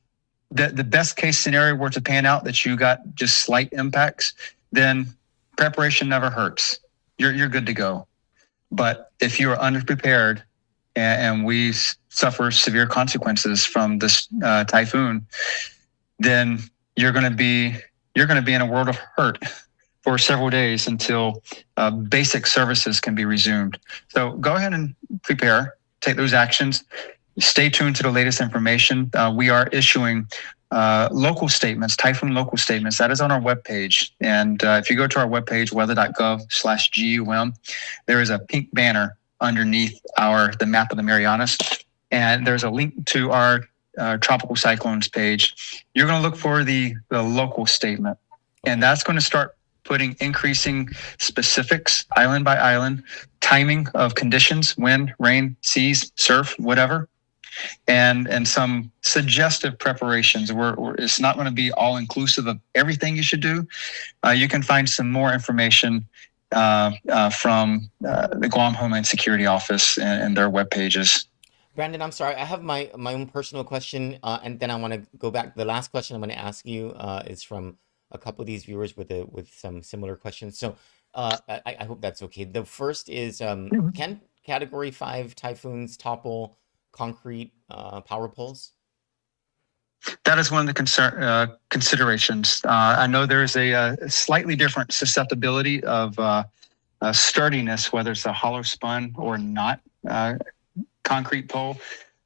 the best case scenario were to pan out that you got just slight impacts, then preparation never hurts. You're good to go. But if you are underprepared and we suffer severe consequences from this typhoon, then you're going to be in a world of hurt for several days until basic services can be resumed. So go ahead and prepare, take those actions. Stay tuned to the latest information. We are issuing local statements, typhoon local statements. That is on our webpage. And if you go to our webpage, weather.gov/GUM, there is a pink banner underneath the map of the Marianas. And there's a link to our tropical cyclones page. You're going to look for the local statement. And that's going to start putting increasing specifics, island by island, timing of conditions, wind, rain, seas, surf, whatever. And some suggestive preparations where it's not going to be all inclusive of everything you should do. You can find some more information from the Guam Homeland Security Office and their web pages. Brandon, I'm sorry. I have my own personal question, and then I want to go back. The last question I'm going to ask you is from a couple of these viewers with some similar questions. So I hope that's okay. The first is, can Category 5 typhoons topple concrete power poles? That is one of the considerations. I know there's a slightly different susceptibility of sturdiness, whether it's a hollow spun or not concrete pole.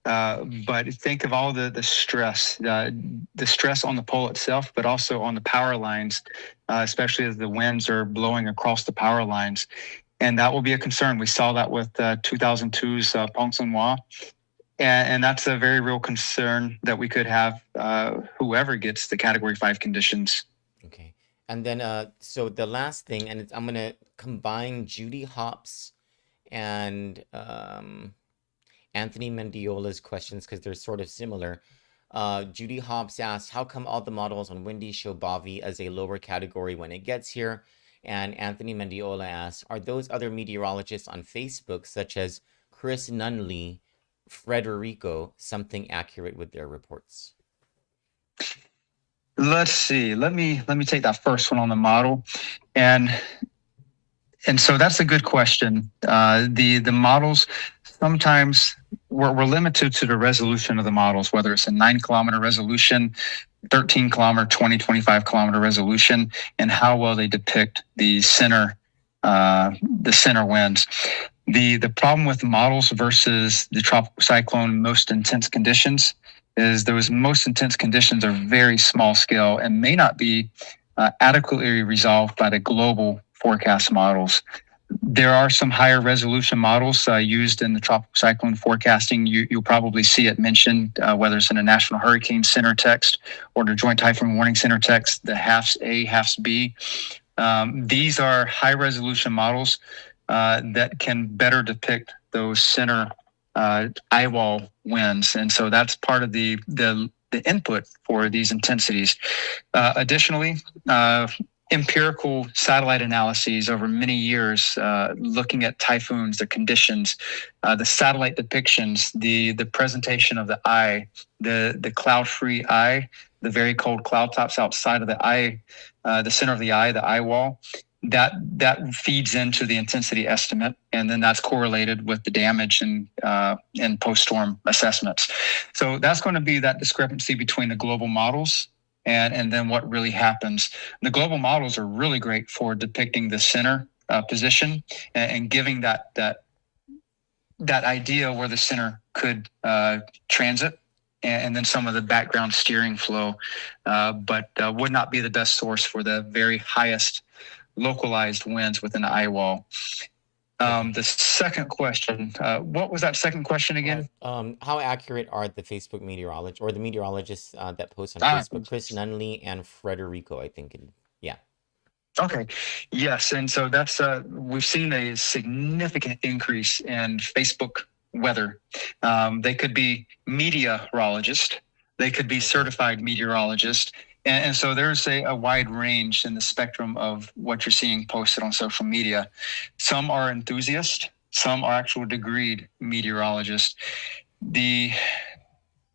But think of all the stress on the pole itself, but also on the power lines, especially as the winds are blowing across the power lines. And that will be a concern. We saw that with 2002's Pont-Saint-Noir. And that's a very real concern that we could have whoever gets the Category 5 conditions. Okay. And then, so the last thing, and I'm going to combine Judy Hopps and Anthony Mendiola's questions because they're sort of similar. Judy Hopps asks, how come all the models on Windy show Bavi as a lower category when it gets here? And Anthony Mendiola asks, are those other meteorologists on Facebook, such as Chris Nunley, Frederico, something accurate with their reports? Let's see. Let me take that first one on the model, and so that's a good question. The models, sometimes we're limited to the resolution of the models, whether it's a 9-kilometer resolution, 13 kilometer, 20, 25 kilometer resolution, and how well they depict the center winds. The problem with models versus the tropical cyclone most intense conditions is those most intense conditions are very small scale and may not be adequately resolved by the global forecast models. There are some higher resolution models used in the tropical cyclone forecasting. You'll probably see it mentioned, whether it's in a National Hurricane Center text or the Joint Typhoon Warning Center text, the HAFS A, HAFS B. These are high resolution models that can better depict those center eyewall winds. And so that's part of the input for these intensities. Additionally, empirical satellite analyses over many years, looking at typhoons, the conditions, the satellite depictions, the presentation of the eye, the cloud-free eye, the very cold cloud tops outside of the eye, the center of the eye, the eye wall, that feeds into the intensity estimate, and then that's correlated with the damage and post-storm assessments. So that's going to be that discrepancy between the global models and then what really happens. The global models are really great for depicting the center position and giving that idea where the center could transit, and then some of the background steering flow, but would not be the best source for the very highest localized winds within the eye wall. The second question, what was that second question again? How accurate are the Facebook meteorologists or the meteorologists that post on Facebook? Chris Nunley and Frederico, I think. Yeah. Okay. Yes. And so that's, we've seen a significant increase in Facebook weather. They could be meteorologists. They could be certified meteorologists. And so there's a wide range in the spectrum of what you're seeing posted on social media. Some are enthusiasts, some are actual degreed meteorologists.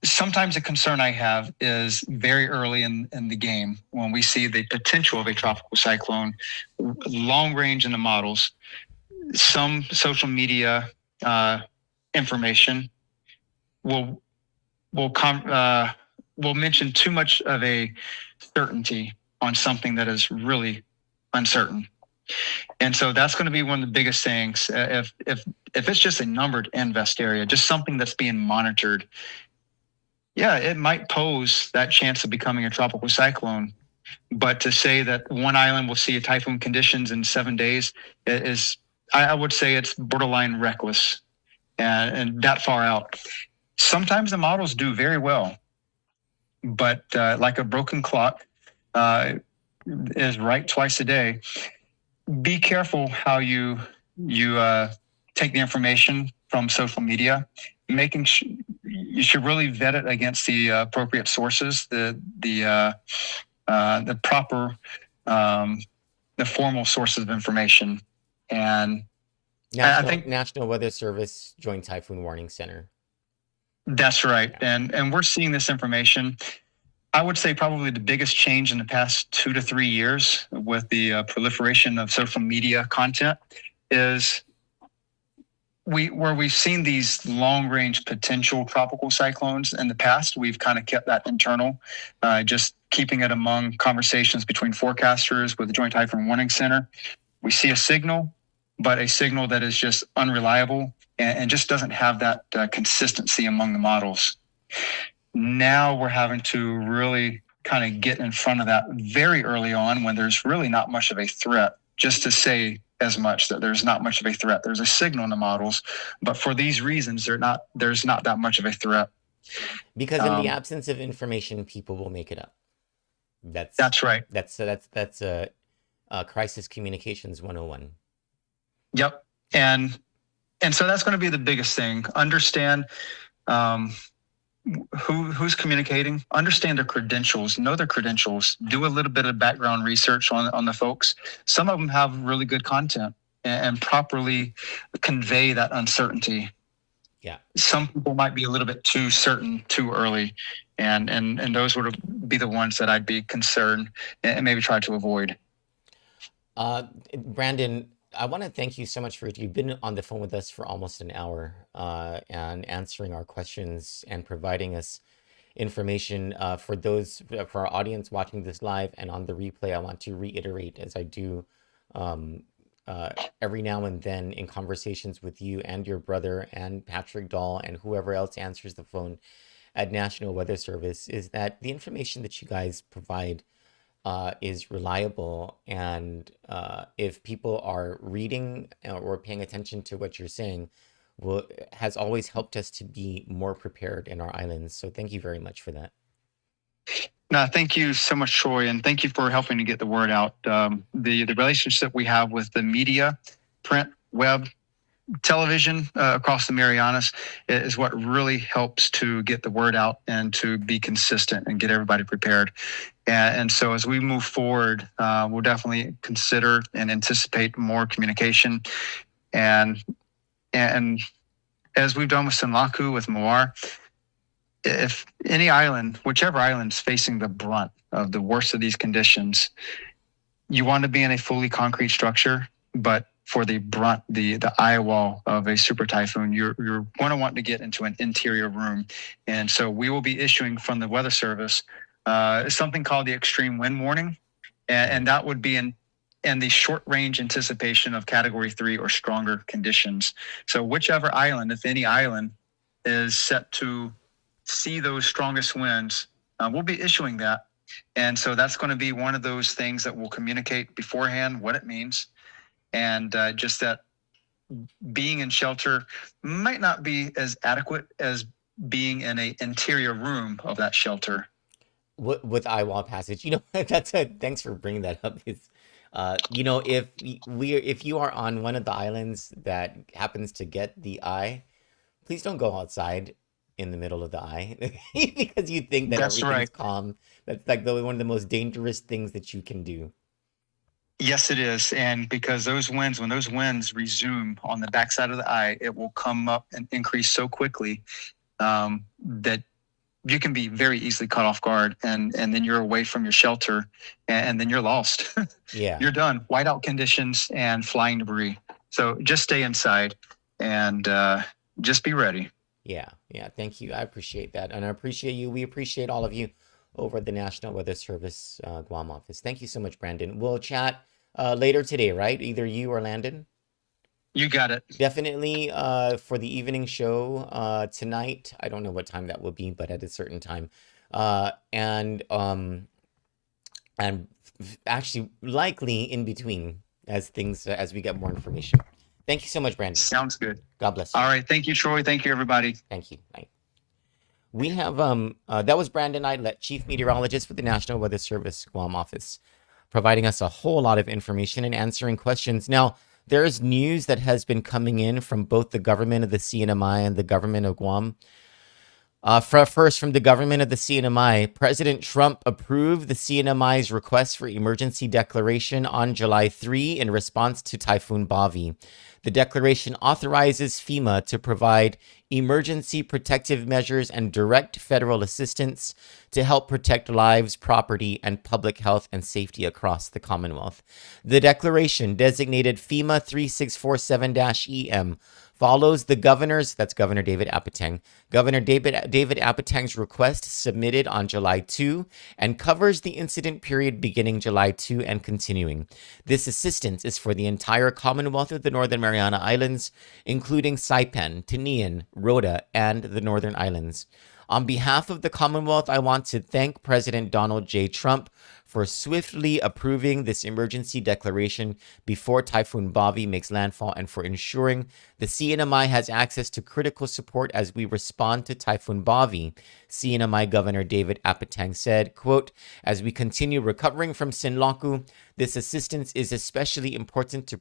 Sometimes a concern I have is very early in the game when we see the potential of a tropical cyclone, long range in the models, some social media information will mention too much of a certainty on something that is really uncertain. And so that's going to be one of the biggest things. If it's just a numbered invest area, just something that's being monitored, yeah, it might pose that chance of becoming a tropical cyclone. But to say that one island will see a typhoon conditions in 7 days is, I would say it's borderline reckless and that far out. Sometimes the models do very well, but like a broken clock is right twice a day. Be careful how you take the information from social media. You should really vet it against the appropriate sources, the proper, the formal sources of information. And I think National Weather Service Joint Typhoon Warning Center. That's right. And we're seeing this information. I would say probably the biggest change in the past 2 to 3 years with the proliferation of social media content is where we've seen these long range potential tropical cyclones in the past, we've kind of kept that internal, just keeping it among conversations between forecasters with the Joint Typhoon Warning Center. We see a signal, but a signal that is just unreliable and just doesn't have that consistency among the models. Now we're having to really kind of get in front of that very early on when there's really not much of a threat, just to say as much that there's not much of a threat. There's a signal in the models, but for these reasons, there's not that much of a threat. Because in the absence of information, people will make it up. That's right. That's crisis communications 101. Yep. And so that's going to be the biggest thing. Understand who's communicating, understand their credentials, know their credentials, do a little bit of background research on the folks. Some of them have really good content and properly convey that uncertainty. Yeah. Some people might be a little bit too certain too early, and those would be the ones that I'd be concerned and maybe try to avoid. Brandon, I want to thank you so much for you've been on the phone with us for almost an hour and answering our questions and providing us information for our audience watching this live and on the replay. I want to reiterate, as I do every now and then in conversations with you and your brother and Patrick Dahl and whoever else answers the phone at National Weather Service, is that the information that you guys provide is reliable, and if people are reading or paying attention to what you're saying, has always helped us to be more prepared in our islands. So thank you very much for that. No, thank you so much, Troy, and thank you for helping to get the word out. The relationship we have with the media, print, web, television across the Marianas is what really helps to get the word out and to be consistent and get everybody prepared. And so as we move forward, we'll definitely consider and anticipate more communication. And as we've done with Senlaku, with Moar, if any island, whichever island is facing the brunt of the worst of these conditions, you want to be in a fully concrete structure, but for the brunt, the eye wall of a super typhoon, you're going to want to get into an interior room. And so we will be issuing from the Weather Service something called the extreme wind warning. And that would be in the short range anticipation of category 3 or stronger conditions. So whichever island, if any island, is set to see those strongest winds, we'll be issuing that. And so that's going to be one of those things that we'll communicate beforehand what it means. And just that being in shelter might not be as adequate as being in an interior room of that shelter. With eye wall passage, thanks for bringing that up. It's, if you are on one of the islands that happens to get the eye, please don't go outside in the middle of the eye because you think that everything's right. Calm. That's like one of the most dangerous things that you can do. Yes, it is. And because when those winds resume on the backside of the eye, it will come up and increase so quickly that you can be very easily caught off guard, and then you're away from your shelter, and then you're lost. Yeah. You're done. Whiteout conditions and flying debris. So just stay inside and just be ready. Yeah. Thank you. I appreciate that. And I appreciate you. We appreciate all of you over at the National Weather Service Guam office. Thank you so much, Brandon. We'll chat later today, right? Either you or Landon? You got it. Definitely for the evening show tonight. I don't know what time that will be, but at a certain time. And actually likely in between as we get more information. Thank you so much, Brandon. Sounds good. God bless you. All right. Thank you, Troy. Thank you, everybody. Thank you. Bye. We have, that was Brandon Aydlett, Chief Meteorologist for the National Weather Service Guam office, providing us a whole lot of information and answering questions. Now, there is news that has been coming in from both the government of the CNMI and the government of Guam. First, from the government of the CNMI, President Trump approved the CNMI's request for emergency declaration on July 3 in response to Typhoon Bavi. The declaration authorizes FEMA to provide emergency protective measures and direct federal assistance to help protect lives, property, and public health and safety across the Commonwealth. The declaration, designated FEMA 3647-EM, follows the governor's, that's Governor David Apateng, Governor David Apateng's request submitted on July 2 and covers the incident period beginning July 2 and continuing. This assistance is for the entire Commonwealth of the Northern Mariana Islands, including Saipan, Tinian, Rota, and the Northern Islands. On behalf of the Commonwealth, I want to thank President Donald J. Trump for swiftly approving this emergency declaration before Typhoon Bavi makes landfall and for ensuring the CNMI has access to critical support as we respond to Typhoon Bavi. CNMI Governor David Apateng said, quote, as we continue recovering from Sinlaku, this assistance is especially important to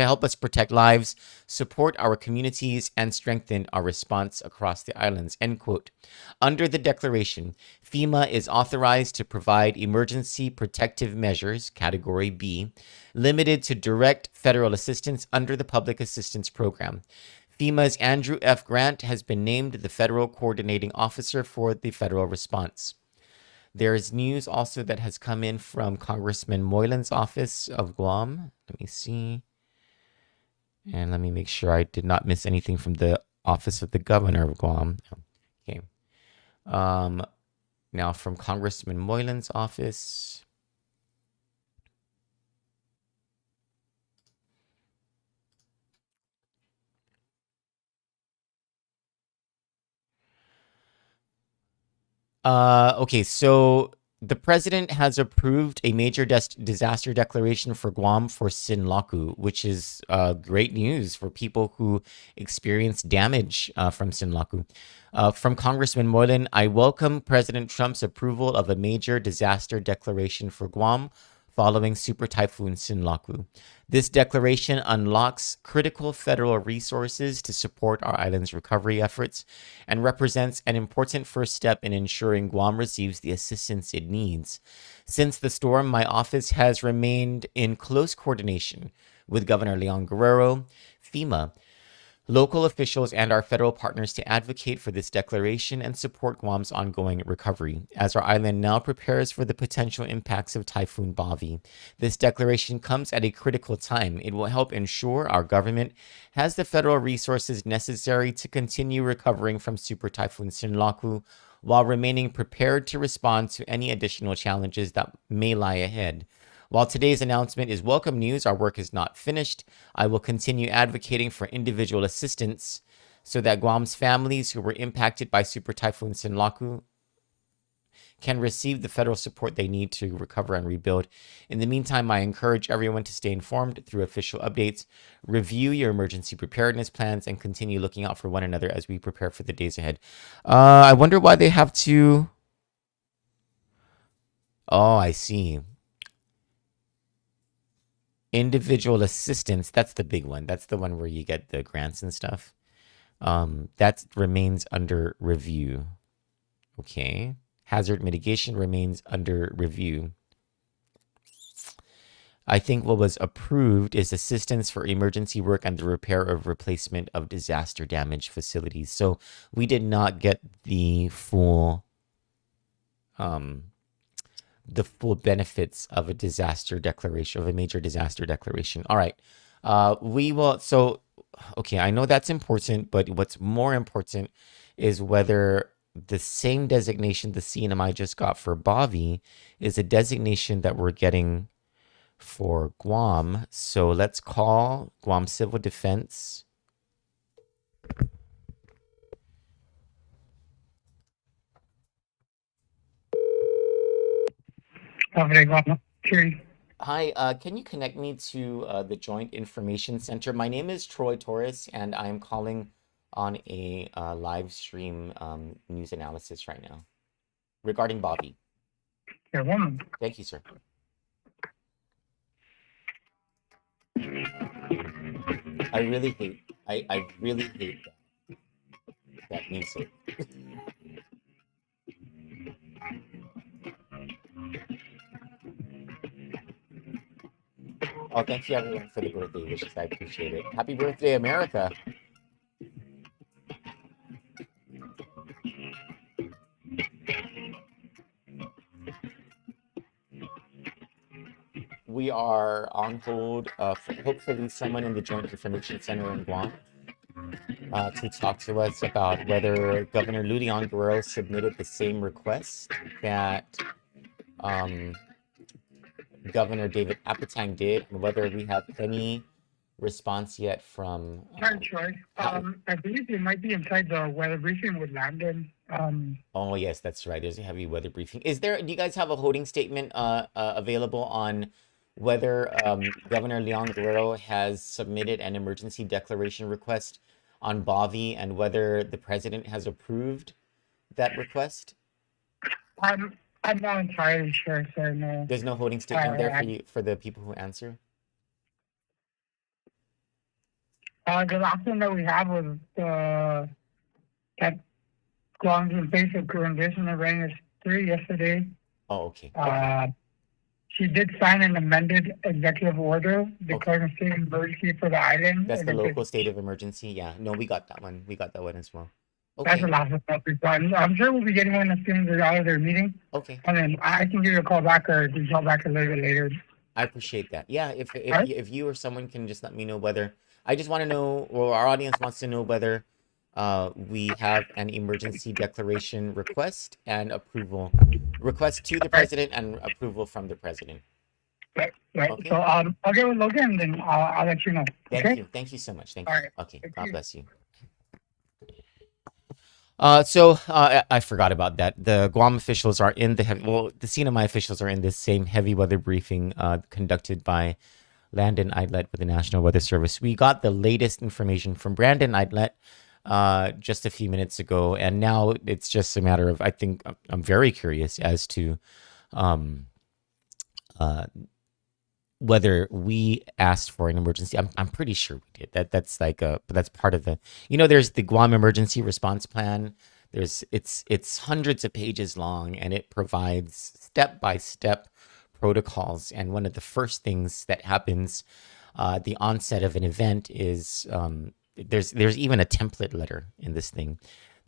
help us protect lives, support our communities, and strengthen our response across the islands, end quote. Under the declaration, FEMA is authorized to provide emergency protective measures, Category B, limited to direct federal assistance under the Public Assistance Program. FEMA's Andrew F. Grant has been named the Federal Coordinating Officer for the federal response. There is news also that has come in from Congressman Moylan's office of Guam. Let me see. And let me make sure I did not miss anything from the office of the governor of Guam. Okay. Now from Congressman Moylan's office. Okay, so the president has approved a major disaster declaration for Guam for Sinlaku, which is great news for people who experience damage from Sinlaku. From Congressman Moylan, I welcome President Trump's approval of a major disaster declaration for Guam following Super Typhoon Sinlaku. This declaration unlocks critical federal resources to support our island's recovery efforts and represents an important first step in ensuring Guam receives the assistance it needs. Since the storm, my office has remained in close coordination with Governor Leon Guerrero, FEMA, local officials, and our federal partners to advocate for this declaration and support Guam's ongoing recovery as our island now prepares for the potential impacts of Typhoon Bavi. This declaration comes at a critical time. It will help ensure our government has the federal resources necessary to continue recovering from Super Typhoon Sinlaku while remaining prepared to respond to any additional challenges that may lie ahead. While today's announcement is welcome news, our work is not finished. I will continue advocating for individual assistance so that Guam's families who were impacted by Super Typhoon Sinlaku can receive the federal support they need to recover and rebuild. In the meantime, I encourage everyone to stay informed through official updates, review your emergency preparedness plans, and continue looking out for one another as we prepare for the days ahead. I wonder why they have to... Oh, I see. Individual assistance, that's the big one. That's the one where you get the grants and stuff. That remains under review. Okay. Hazard mitigation remains under review. I think what was approved is assistance for emergency work and the repair or replacement of disaster damaged facilities. So we did not get the full benefits of a disaster declaration, of a major disaster declaration. All right. We will, so, okay, I know that's important, but what's more important is whether the same designation the CNMI just got for Bavi is a designation that we're getting for Guam. So let's call Guam Civil Defense. Hi, can you connect me to the Joint Information Center? My name is Troy Torres, and I'm calling on a live stream news analysis right now regarding Bavi. Here, one moment. Thank you, sir. I really hate that music. Oh, thank you everyone for the birthday wishes. I appreciate it. Happy birthday, America. we are on hold for hopefully someone in the Joint Information Center in Guam to talk to us about whether Governor Lulian Guerrero submitted the same request that um, Governor David Apatang did, and whether we have any response yet from. Hi, Troy. I believe you might be inside the weather briefing with Landon. Oh yes, that's right. There's a heavy weather briefing. Is there? Do you guys have a holding statement available on whether Governor Leon Guerrero has submitted an emergency declaration request on Bavi and whether the president has approved that request? I'm not entirely sure, so no. There's no holding statement there for you for the people who answer. The last one that we had was that Guam's invasive condition of rain is 3 yesterday. Oh, okay. She did sign an amended executive order declaring a state of emergency for the island. That's the local state of emergency. Yeah, no, we got that one. We got that one as well. Okay. That's the last one that we've gotten. I'm sure we'll be getting one as soon as they're out of their meeting. Okay. And then I can give you a call back or you can call back a little bit later. I appreciate that. Yeah, if Right? if you or someone can just let me know whether I just want to know, or our audience wants to know whether we have an emergency declaration request and approval request to the president and approval from the president. Right. Okay. So I'll get with Logan and then I'll let you know. Okay? Thank you so much. Thank All you. right. Okay, Thank God you. bless you. I forgot about that. The Guam officials are in the the CNMI officials are in this same heavy weather briefing conducted by Landon Aydlett with the National Weather Service. We got the latest information from Brandon Aydlett just a few minutes ago, and now it's just a matter of, I think, I'm very curious as to whether we asked for an emergency. I'm pretty sure we did. That's like but that's part of the, there's the Guam Emergency Response Plan. It's hundreds of pages long, and it provides step-by-step protocols. And one of the first things that happens at the onset of an event is there's even a template letter in this thing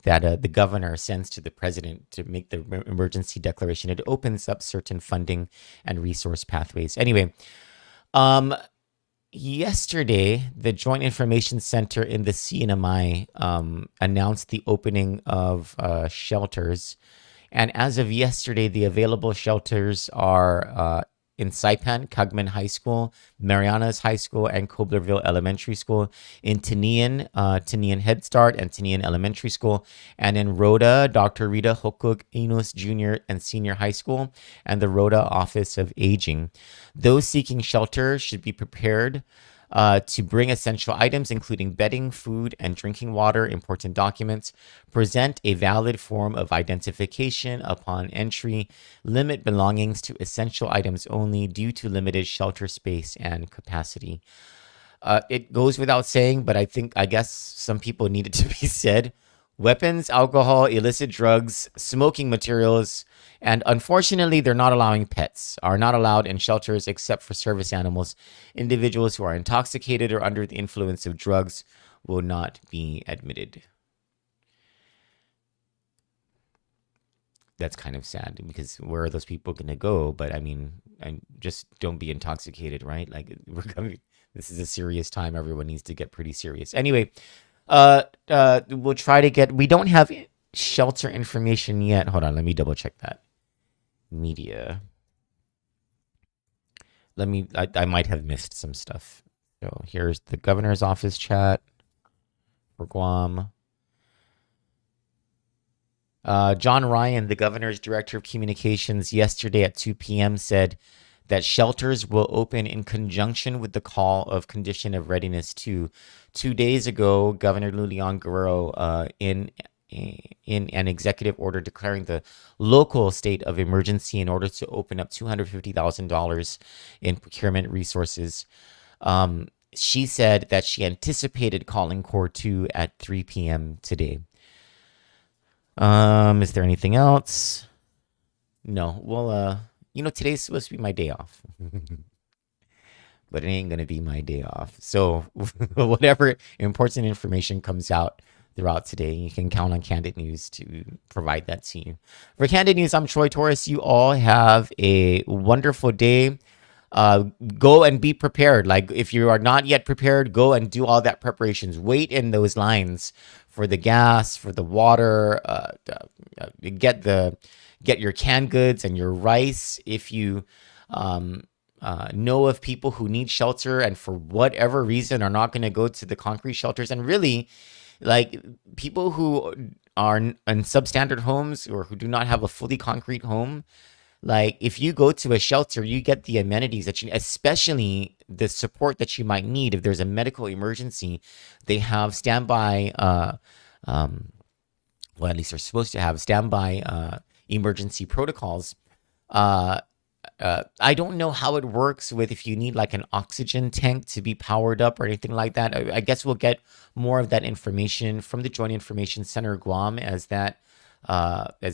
that the governor sends to the president to make the emergency declaration. It opens up certain funding and resource pathways. Anyway, yesterday, the Joint Information Center in the CNMI announced the opening of shelters. And as of yesterday, the available shelters are in Saipan, Cagman High School, Marianas High School, and Coblerville Elementary School. In Tinian, Tinian Head Start and Tinian Elementary School. And in Rhoda, Dr. Rita Hokuk Inus Junior and Senior High School, and the Rhoda Office of Aging. Those seeking shelter should be prepared to bring essential items, including bedding, food, and drinking water, important documents, present a valid form of identification upon entry, limit belongings to essential items only due to limited shelter space and capacity. It goes without saying, but I guess some people need it to be said. Weapons, alcohol, illicit drugs, smoking materials, and unfortunately, they're not allowing pets, are not allowed in shelters except for service animals. Individuals who are intoxicated or under the influence of drugs will not be admitted. That's kind of sad, because where are those people going to go? But I mean, just don't be intoxicated, right? Like, this is a serious time. Everyone needs to get pretty serious. Anyway, we'll try to get, we don't have shelter information yet. Hold on, let me double check that. Media. I might have missed some stuff. So here's the governor's office chat for Guam. John Ryan, the governor's director of communications, yesterday at 2 p.m. said that shelters will open in conjunction with the call of condition of readiness 2. 2 days ago, Governor Lulian Guerrero, in an executive order declaring the local state of emergency in order to open up $250,000 in procurement resources. She said that she anticipated calling Core 2 at 3 p.m. today. Is there anything else? No. Well, today's supposed to be my day off. But it ain't going to be my day off. So whatever important information comes out throughout today, you can count on Kandit News to provide that to you. For Kandit News, I'm Troy Torres. You all have a wonderful day. go and be prepared. Like if you are not yet prepared, go and do all that preparations. Wait in those lines for the gas, for the water. Get your canned goods and your rice. If you know of people who need shelter and for whatever reason are not going to go to the concrete shelters, and really, like people who are in substandard homes or who do not have a fully concrete home, like if you go to a shelter, you get the amenities that you, especially the support that you might need if there's a medical emergency. They have standby, well, at least they're supposed to have standby emergency protocols. I don't know how it works with if you need like an oxygen tank to be powered up or anything like that. I guess we'll get more of that information from the Joint Information Center Guam as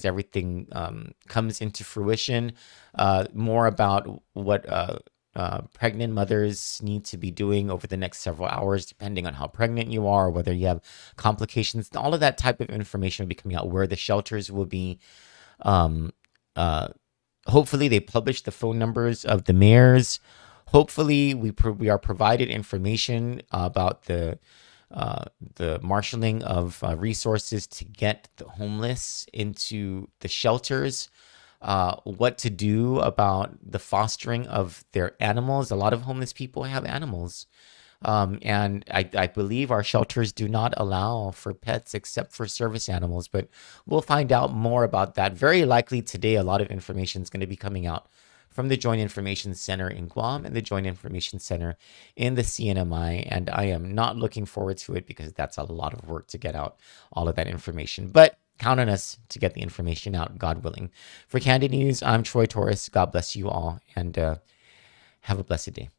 everything comes into fruition. More about what pregnant mothers need to be doing over the next several hours, depending on how pregnant you are, whether you have complications. All of that type of information will be coming out. Where the shelters will be. Hopefully they publish the phone numbers of the mayors. Hopefully we are provided information about the marshaling of resources to get the homeless into the shelters. What to do about the fostering of their animals. A lot of homeless people have animals. And I believe our shelters do not allow for pets except for service animals, but we'll find out more about that. Very likely today, a lot of information is going to be coming out from the Joint Information Center in Guam and the Joint Information Center in the CNMI. And I am not looking forward to it because that's a lot of work to get out all of that information. But count on us to get the information out, God willing. For Kandit News, I'm Troy Torres. God bless you all, and have a blessed day.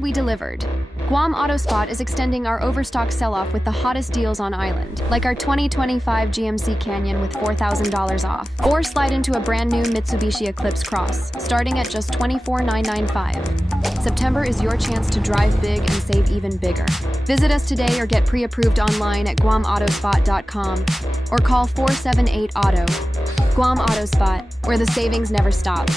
We delivered. Guam AutoSpot is extending our overstock sell-off with the hottest deals on island, like our 2025 GMC Canyon with $4,000 off. Or slide into a brand new Mitsubishi Eclipse Cross, starting at just $24,995. September is your chance to drive big and save even bigger. Visit us today or get pre-approved online at guamautospot.com or call 478-AUTO. Guam AutoSpot, where the savings never stop.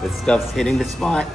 This stuff's hitting the spot.